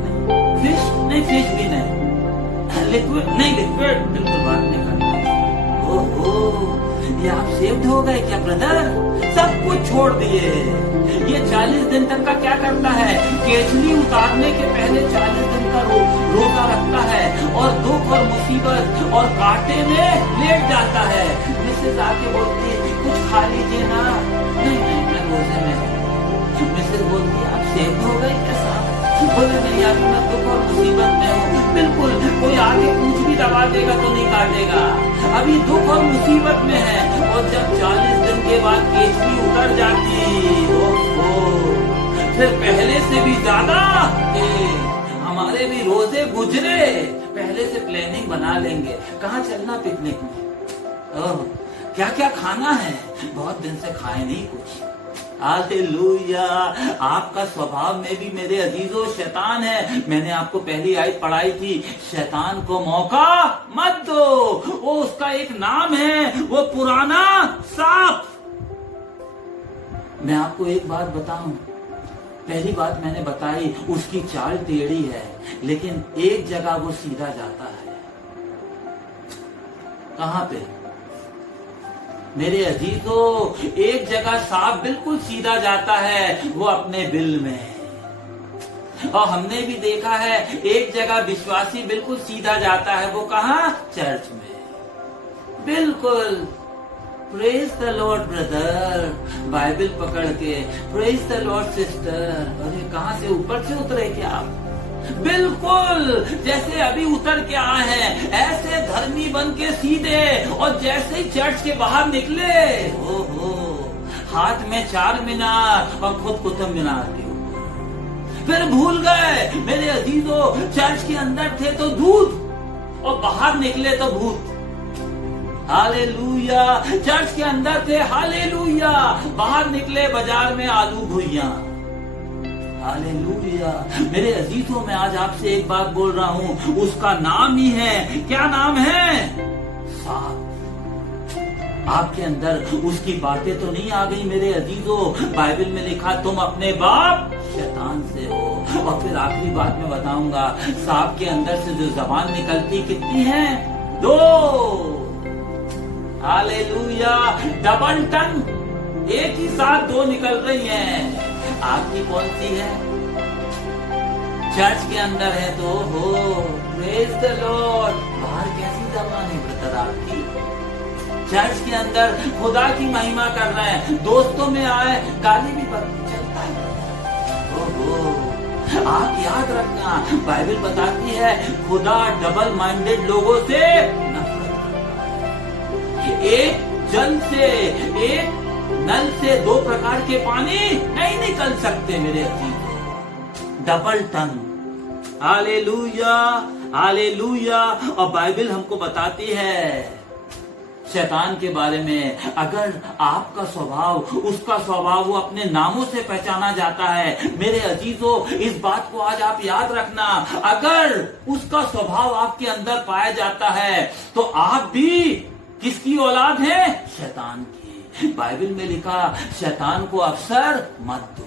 नहीं, फिश भी नहीं, लिक्विड नहीं, लिक्विड बिल्कुल बात नहीं करना। ओहो, ये आप सेव्ड हो गए क्या ब्रदर? सब कुछ छोड़ दिए। ये 40 दिन तक का क्या करता है? केचली उतारने के पहले 40 दिन का रोजा रखता है और दुख और मुसीबत और कांटे में लेट जाता है। मिसेज आके बोलती है कुछ खा लीजिए ना। नहीं मैं रोजे में। मिसेज बोलती है आप सेव हो गए क्या साहब? बोले नहीं अभी मैं दुख और मुसीबत में हूँ। बिल्कुल, कोई आगे कुछ भी दबा देगा तो नहीं काटेगा, अभी दुख और मुसीबत में है। और जब 40 दिन के बाद केचली उतर जाती, फिर पहले से भी ज्यादा हमारे भी रोजे गुजरे, पहले से प्लानिंग बना लेंगे, कहाँ चलना पिकनिक में, क्या क्या खाना है, बहुत दिन से खाए नहीं कुछ। हालेलुया। आपका स्वभाव में भी मेरे अजीजों शैतान है। मैंने आपको पहली आयत पढ़ाई थी, शैतान को मौका मत दो। वो उसका एक नाम है, वो पुराना सांप। मैं आपको एक बात बताऊं, पहली बात मैंने बताई, उसकी चाल टेढ़ी है, लेकिन एक जगह वो सीधा जाता है। कहां पे? मेरे अजीजों, एक जगह सांप बिल्कुल सीधा जाता है, वो अपने बिल में। और हमने भी देखा है एक जगह विश्वासी बिल्कुल सीधा जाता है, वो कहां? चर्च में। बिल्कुल। Praise the Lord brother, Bible पकड़ के प्रेज द लॉर्ड सिस्टर। अरे कहां से, ऊपर से उतरे क्या आप? बिल्कुल, जैसे अभी उतर के आए हैं ऐसे धर्मी बन के सीधे, और जैसे ही चर्च के बाहर निकले, ओहो, हाथ में 4 मीनार और खुद कुतुब मीनार के ऊपर। फिर भूल गए मेरे अजीजों, चर्च के अंदर थे तो दूध और बाहर निकले तो भूत। हालेलुया। चर्च के अंदर थे, हालेलुया, बाहर निकले बाजार में आलू भुइया। हालेलुया। मेरे अजीजों, मैं आज आपसे एक बात बोल रहा हूं, उसका नाम ही है, क्या नाम है? सांप। आपके अंदर उसकी बातें तो नहीं आ गई मेरे अजीजों? बाइबल में लिखा तुम अपने बाप शैतान से हो। और फिर आखिरी बात मैं बताऊंगा, सांप के अंदर से जो जबान निकलती कितनी है? 2। हालेलुया। डबल टंग, एक ही साथ 2 निकल रही हैं। आपकी कौन सी है? चर्च के अंदर है तो हो, प्रेज द लॉर्ड। बाहर कैसी जबान है ब्रदर आपकी? चर्च के अंदर खुदा की महिमा कर रहे हैं, दोस्तों में आए गाली भी चलता है। ओहो, आप याद रखना, बाइबल बताती है खुदा डबल माइंडेड लोगों से नफरत करता है। एक जल से, एक नल से 2 प्रकार के पानी नहीं निकल सकते मेरे अजीजों। Double tongue. Hallelujah, hallelujah. और बाइबल हमको बताती है शैतान के बारे में, अगर आपका स्वभाव, उसका स्वभाव वो अपने नामों से पहचाना जाता है। मेरे अजीजों, इस बात को आज आप याद रखना, अगर उसका स्वभाव आपके अंदर पाया जाता है तो आप भी किसकी औलाद है? शैतान की। बाइबल में लिखा, शैतान को अवसर मत दो।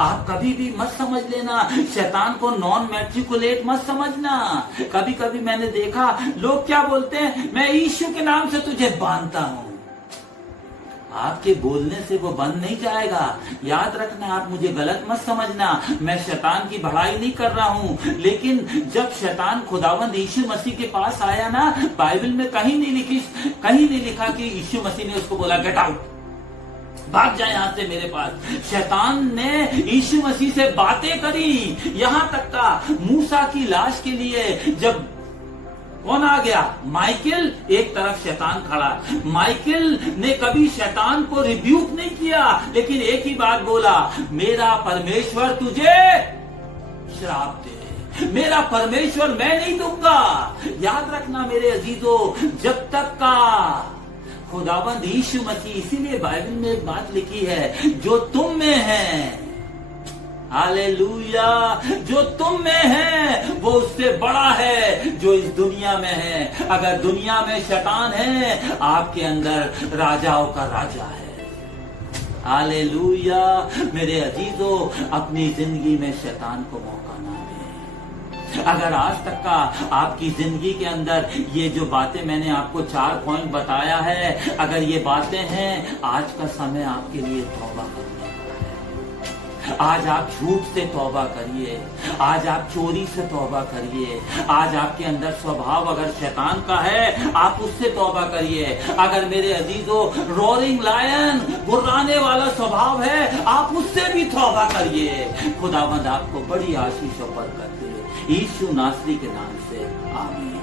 आप कभी भी मत समझ लेना शैतान को नॉन मैट्रिकुलेट मत समझना। कभी कभी मैंने देखा लोग क्या बोलते हैं, मैं यीशु के नाम से तुझे बांधता हूं। आपके बोलने से वो बंद नहीं जाएगा। याद रखना, आप मुझे गलत मत समझना, मैं शैतान की बढ़ाई नहीं कर रहा हूं। लेकिन जब शैतान खुदावंद यीशु मसीह के पास आया ना, बाइबल में कहीं नहीं लिखा कि यीशु मसीह ने उसको बोला गेट आउट, भाग जाए यहां से मेरे पास। शैतान ने यीशु मसीह से बातें करी, यहां तक का मूसा की लाश के लिए जब कौन आ गया, माइकल, एक तरफ शैतान खड़ा। माइकल ने कभी शैतान को रिब्यूक नहीं किया, लेकिन एक ही बात बोला, मेरा परमेश्वर तुझे श्राप दे, मेरा परमेश्वर मैं नहीं दूंगा। याद रखना मेरे अजीजों, जब तक का खुदाबंद यीशु मसीह, इसीलिए बाइबल में एक बात लिखी है, जो तुम में है, हालेलुया, जो तुम में है वो उससे बड़ा है जो इस दुनिया में है। अगर दुनिया में शैतान है, आपके अंदर राजाओं का राजा है। हालेलुया। मेरे अजीजों, अपनी जिंदगी में शैतान को मौका ना दें। अगर आज तक का आपकी जिंदगी के अंदर ये जो बातें मैंने आपको 4 पॉइंट बताया है, अगर ये बातें हैं, आज का समय आपके लिए तौबा करने का है। आज आप झूठ से तौबा करिए, आज आप चोरी से तौबा करिए, आज आपके अंदर स्वभाव अगर शैतान का है, आप उससे तौबा करिए। अगर मेरे अजीजों रोरिंग लायन, गुर्राने वाला स्वभाव है, आप उससे भी तौबा करिए। खुदावंद आपको बड़ी आशीष और बरकत दे, यीशु नासरी के नाम से आमीन।